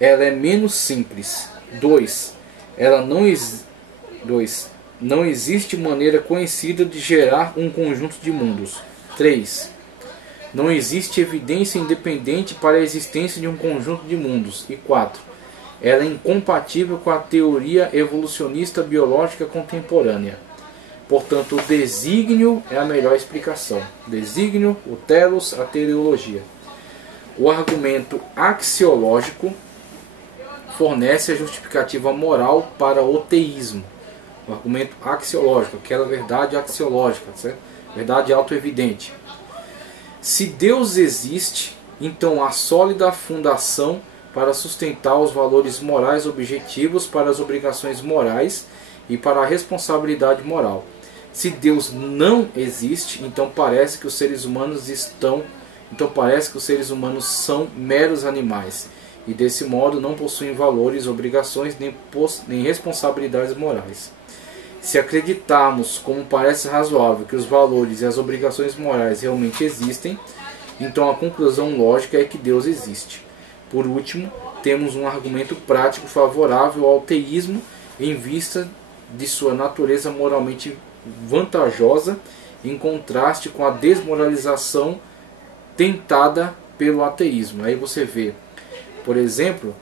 Ela é menos simples, 2. Não existe maneira conhecida de gerar um conjunto de mundos. 3. Não existe evidência independente para a existência de um conjunto de mundos. E 4. Ela é incompatível com a teoria evolucionista biológica contemporânea. Portanto, o desígnio é a melhor explicação. Desígnio, o telos, a teleologia. O argumento axiológico fornece a justificativa moral para o teísmo. O argumento axiológico, aquela verdade axiológica, certo? Verdade autoevidente. Se Deus existe, então há sólida fundação para sustentar os valores morais objetivos para as obrigações morais e para a responsabilidade moral. Se Deus não existe, então parece que os seres humanos são meros animais e desse modo não possuem valores, obrigações nem responsabilidades morais. Se acreditarmos, como parece razoável, que os valores e as obrigações morais realmente existem, então a conclusão lógica é que Deus existe. Por último, temos um argumento prático favorável ao teísmo em vista de sua natureza moralmente vantajosa, em contraste com a desmoralização tentada pelo ateísmo. Aí você vê, por exemplo,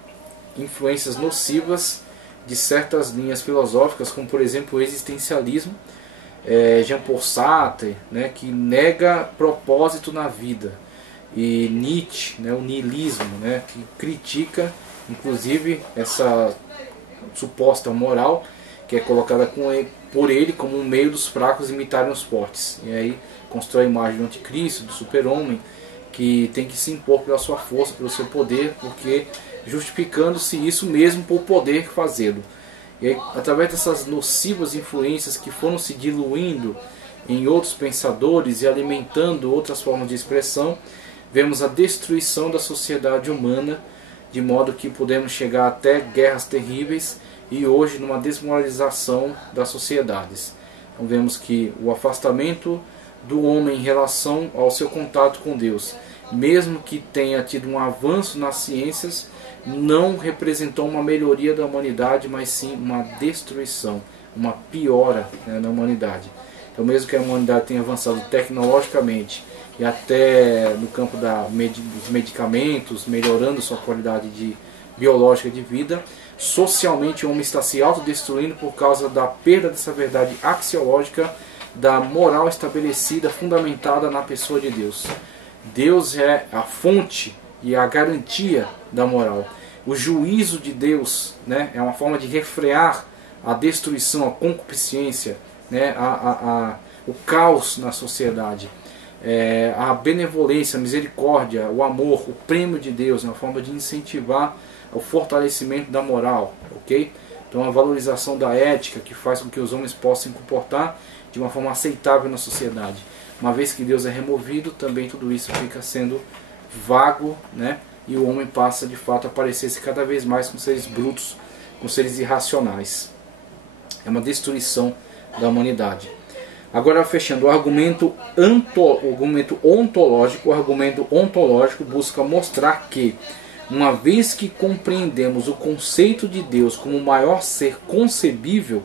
influências nocivas de certas linhas filosóficas, como por exemplo o existencialismo, Jean-Paul Sartre, né, que nega propósito na vida, e Nietzsche, né, o niilismo, né, que critica inclusive essa suposta moral que é colocada por ele como um meio dos fracos imitarem os fortes. E aí constrói a imagem do anticristo, do super-homem, que tem que se impor pela sua força, pelo seu poder, porque justificando-se isso mesmo por poder fazê-lo. E aí, através dessas nocivas influências que foram se diluindo em outros pensadores e alimentando outras formas de expressão, vemos a destruição da sociedade humana, de modo que podemos chegar até guerras terríveis e hoje numa desmoralização das sociedades. Então vemos que o afastamento do homem em relação ao seu contato com Deus, mesmo que tenha tido um avanço nas ciências, não representou uma melhoria da humanidade, mas sim uma destruição, uma piora, né, na humanidade. Então, mesmo que a humanidade tenha avançado tecnologicamente e até no campo dos medicamentos, melhorando sua qualidade biológica de vida, socialmente o homem está se autodestruindo por causa da perda dessa verdade axiológica, da moral estabelecida, fundamentada na pessoa de Deus. Deus é a fonte e a garantia da moral. O juízo de Deus, né, é uma forma de refrear a destruição, a concupiscência, né, o caos na sociedade. A benevolência, a misericórdia, o amor, o prêmio de Deus, é uma forma de incentivar o fortalecimento da moral, ok? Então a valorização da ética, que faz com que os homens possam se comportar de uma forma aceitável na sociedade. Uma vez que Deus é removido, também tudo isso fica sendo vago, né? E o homem passa de fato a parecer-se cada vez mais com seres brutos, com seres irracionais. É uma destruição da humanidade. Agora, fechando, o argumento ontológico. O argumento ontológico busca mostrar que, uma vez que compreendemos o conceito de Deus como o maior ser concebível,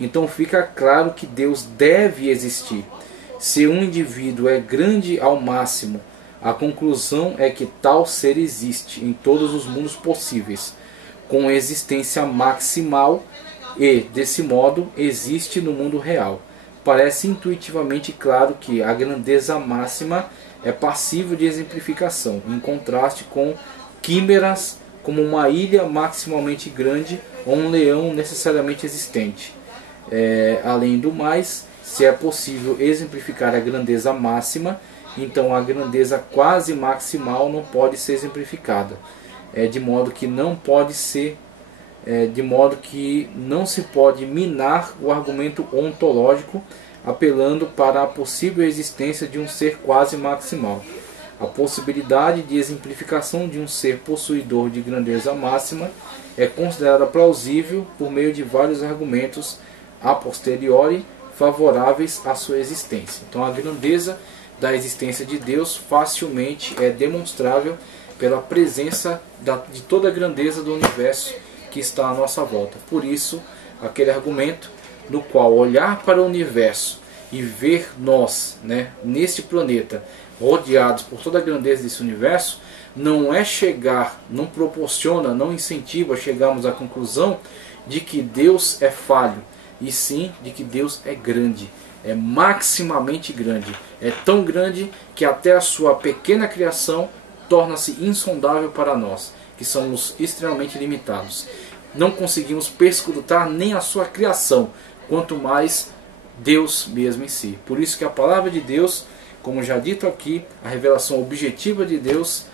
então fica claro que Deus deve existir. Se um indivíduo é grande ao máximo, a conclusão é que tal ser existe em todos os mundos possíveis, com existência maximal e, desse modo, existe no mundo real. Parece intuitivamente claro que a grandeza máxima é passível de exemplificação, em contraste com quimeras como uma ilha maximalmente grande ou um leão necessariamente existente. Além do mais, se é possível exemplificar a grandeza máxima, então a grandeza quase maximal não pode ser exemplificada, de modo que não se pode minar o argumento ontológico apelando para a possível existência de um ser quase maximal. A possibilidade de exemplificação de um ser possuidor de grandeza máxima é considerada plausível por meio de vários argumentos a posteriori favoráveis à sua existência. Então a grandeza da existência de Deus facilmente é demonstrável pela presença de toda a grandeza do universo que está à nossa volta. Por isso, aquele argumento no qual olhar para o universo e ver nós, né, neste planeta, rodeados por toda a grandeza desse universo, não é chegar, não proporciona, não incentiva a chegarmos à conclusão de que Deus é falho, e sim de que Deus é grande, é maximamente grande, é tão grande que até a sua pequena criação torna-se insondável para nós, que somos extremamente limitados. Não conseguimos perscrutar nem a sua criação, quanto mais Deus mesmo em si. Por isso que a palavra de Deus, como já dito aqui, a revelação objetiva de Deus,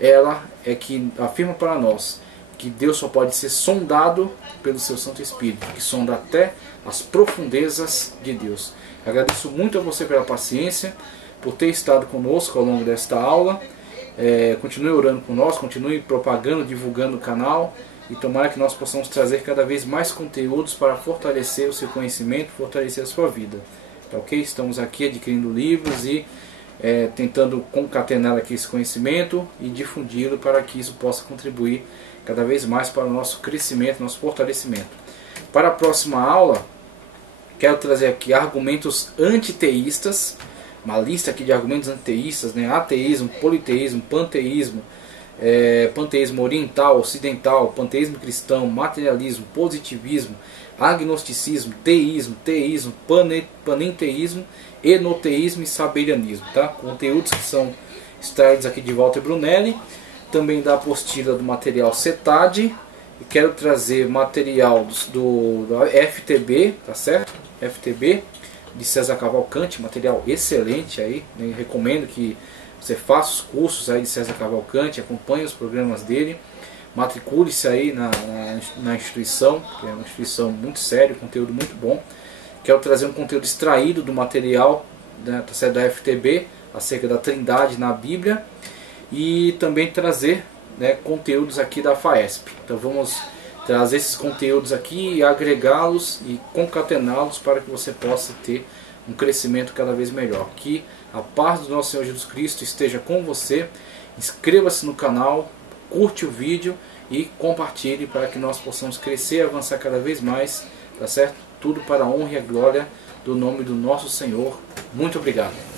ela é que afirma para nós que Deus só pode ser sondado pelo seu Santo Espírito, que sonda até as profundezas de Deus. Agradeço muito a você pela paciência, por ter estado conosco ao longo desta aula. Continue orando por nós, continue propagando, divulgando o canal, e tomara que nós possamos trazer cada vez mais conteúdos para fortalecer o seu conhecimento, fortalecer a sua vida. Tá ok? Estamos aqui adquirindo livros e tentando concatenar aqui esse conhecimento e difundi-lo para que isso possa contribuir cada vez mais para o nosso crescimento, nosso fortalecimento. Para a próxima aula, quero trazer aqui argumentos antiteístas, uma lista aqui de argumentos antiteístas, né? Ateísmo, politeísmo, panteísmo, panteísmo oriental, ocidental, panteísmo cristão, materialismo, positivismo, agnosticismo, teísmo, panenteísmo, enoteísmo e sabelianismo. Tá? Conteúdos que são extraídos aqui de Walter Brunelli, também da apostila do material CETAD, e quero trazer material da FTB, tá certo? FTB, de César Cavalcante, material excelente aí, né? Recomendo que você faça os cursos aí de César Cavalcante, acompanhe os programas dele, matricule-se aí na instituição, que é uma instituição muito séria, conteúdo muito bom. Quero trazer um conteúdo extraído do material, né, da FTB, acerca da Trindade na Bíblia, e também trazer, né, conteúdos aqui da FAESP. Então vamos trazer esses conteúdos aqui e agregá-los e concatená-los para que você possa ter um crescimento cada vez melhor. Que a paz do nosso Senhor Jesus Cristo esteja com você. Inscreva-se no canal, curte o vídeo e compartilhe para que nós possamos crescer e avançar cada vez mais, tá certo? Tudo para a honra e a glória do nome do nosso Senhor. Muito obrigado.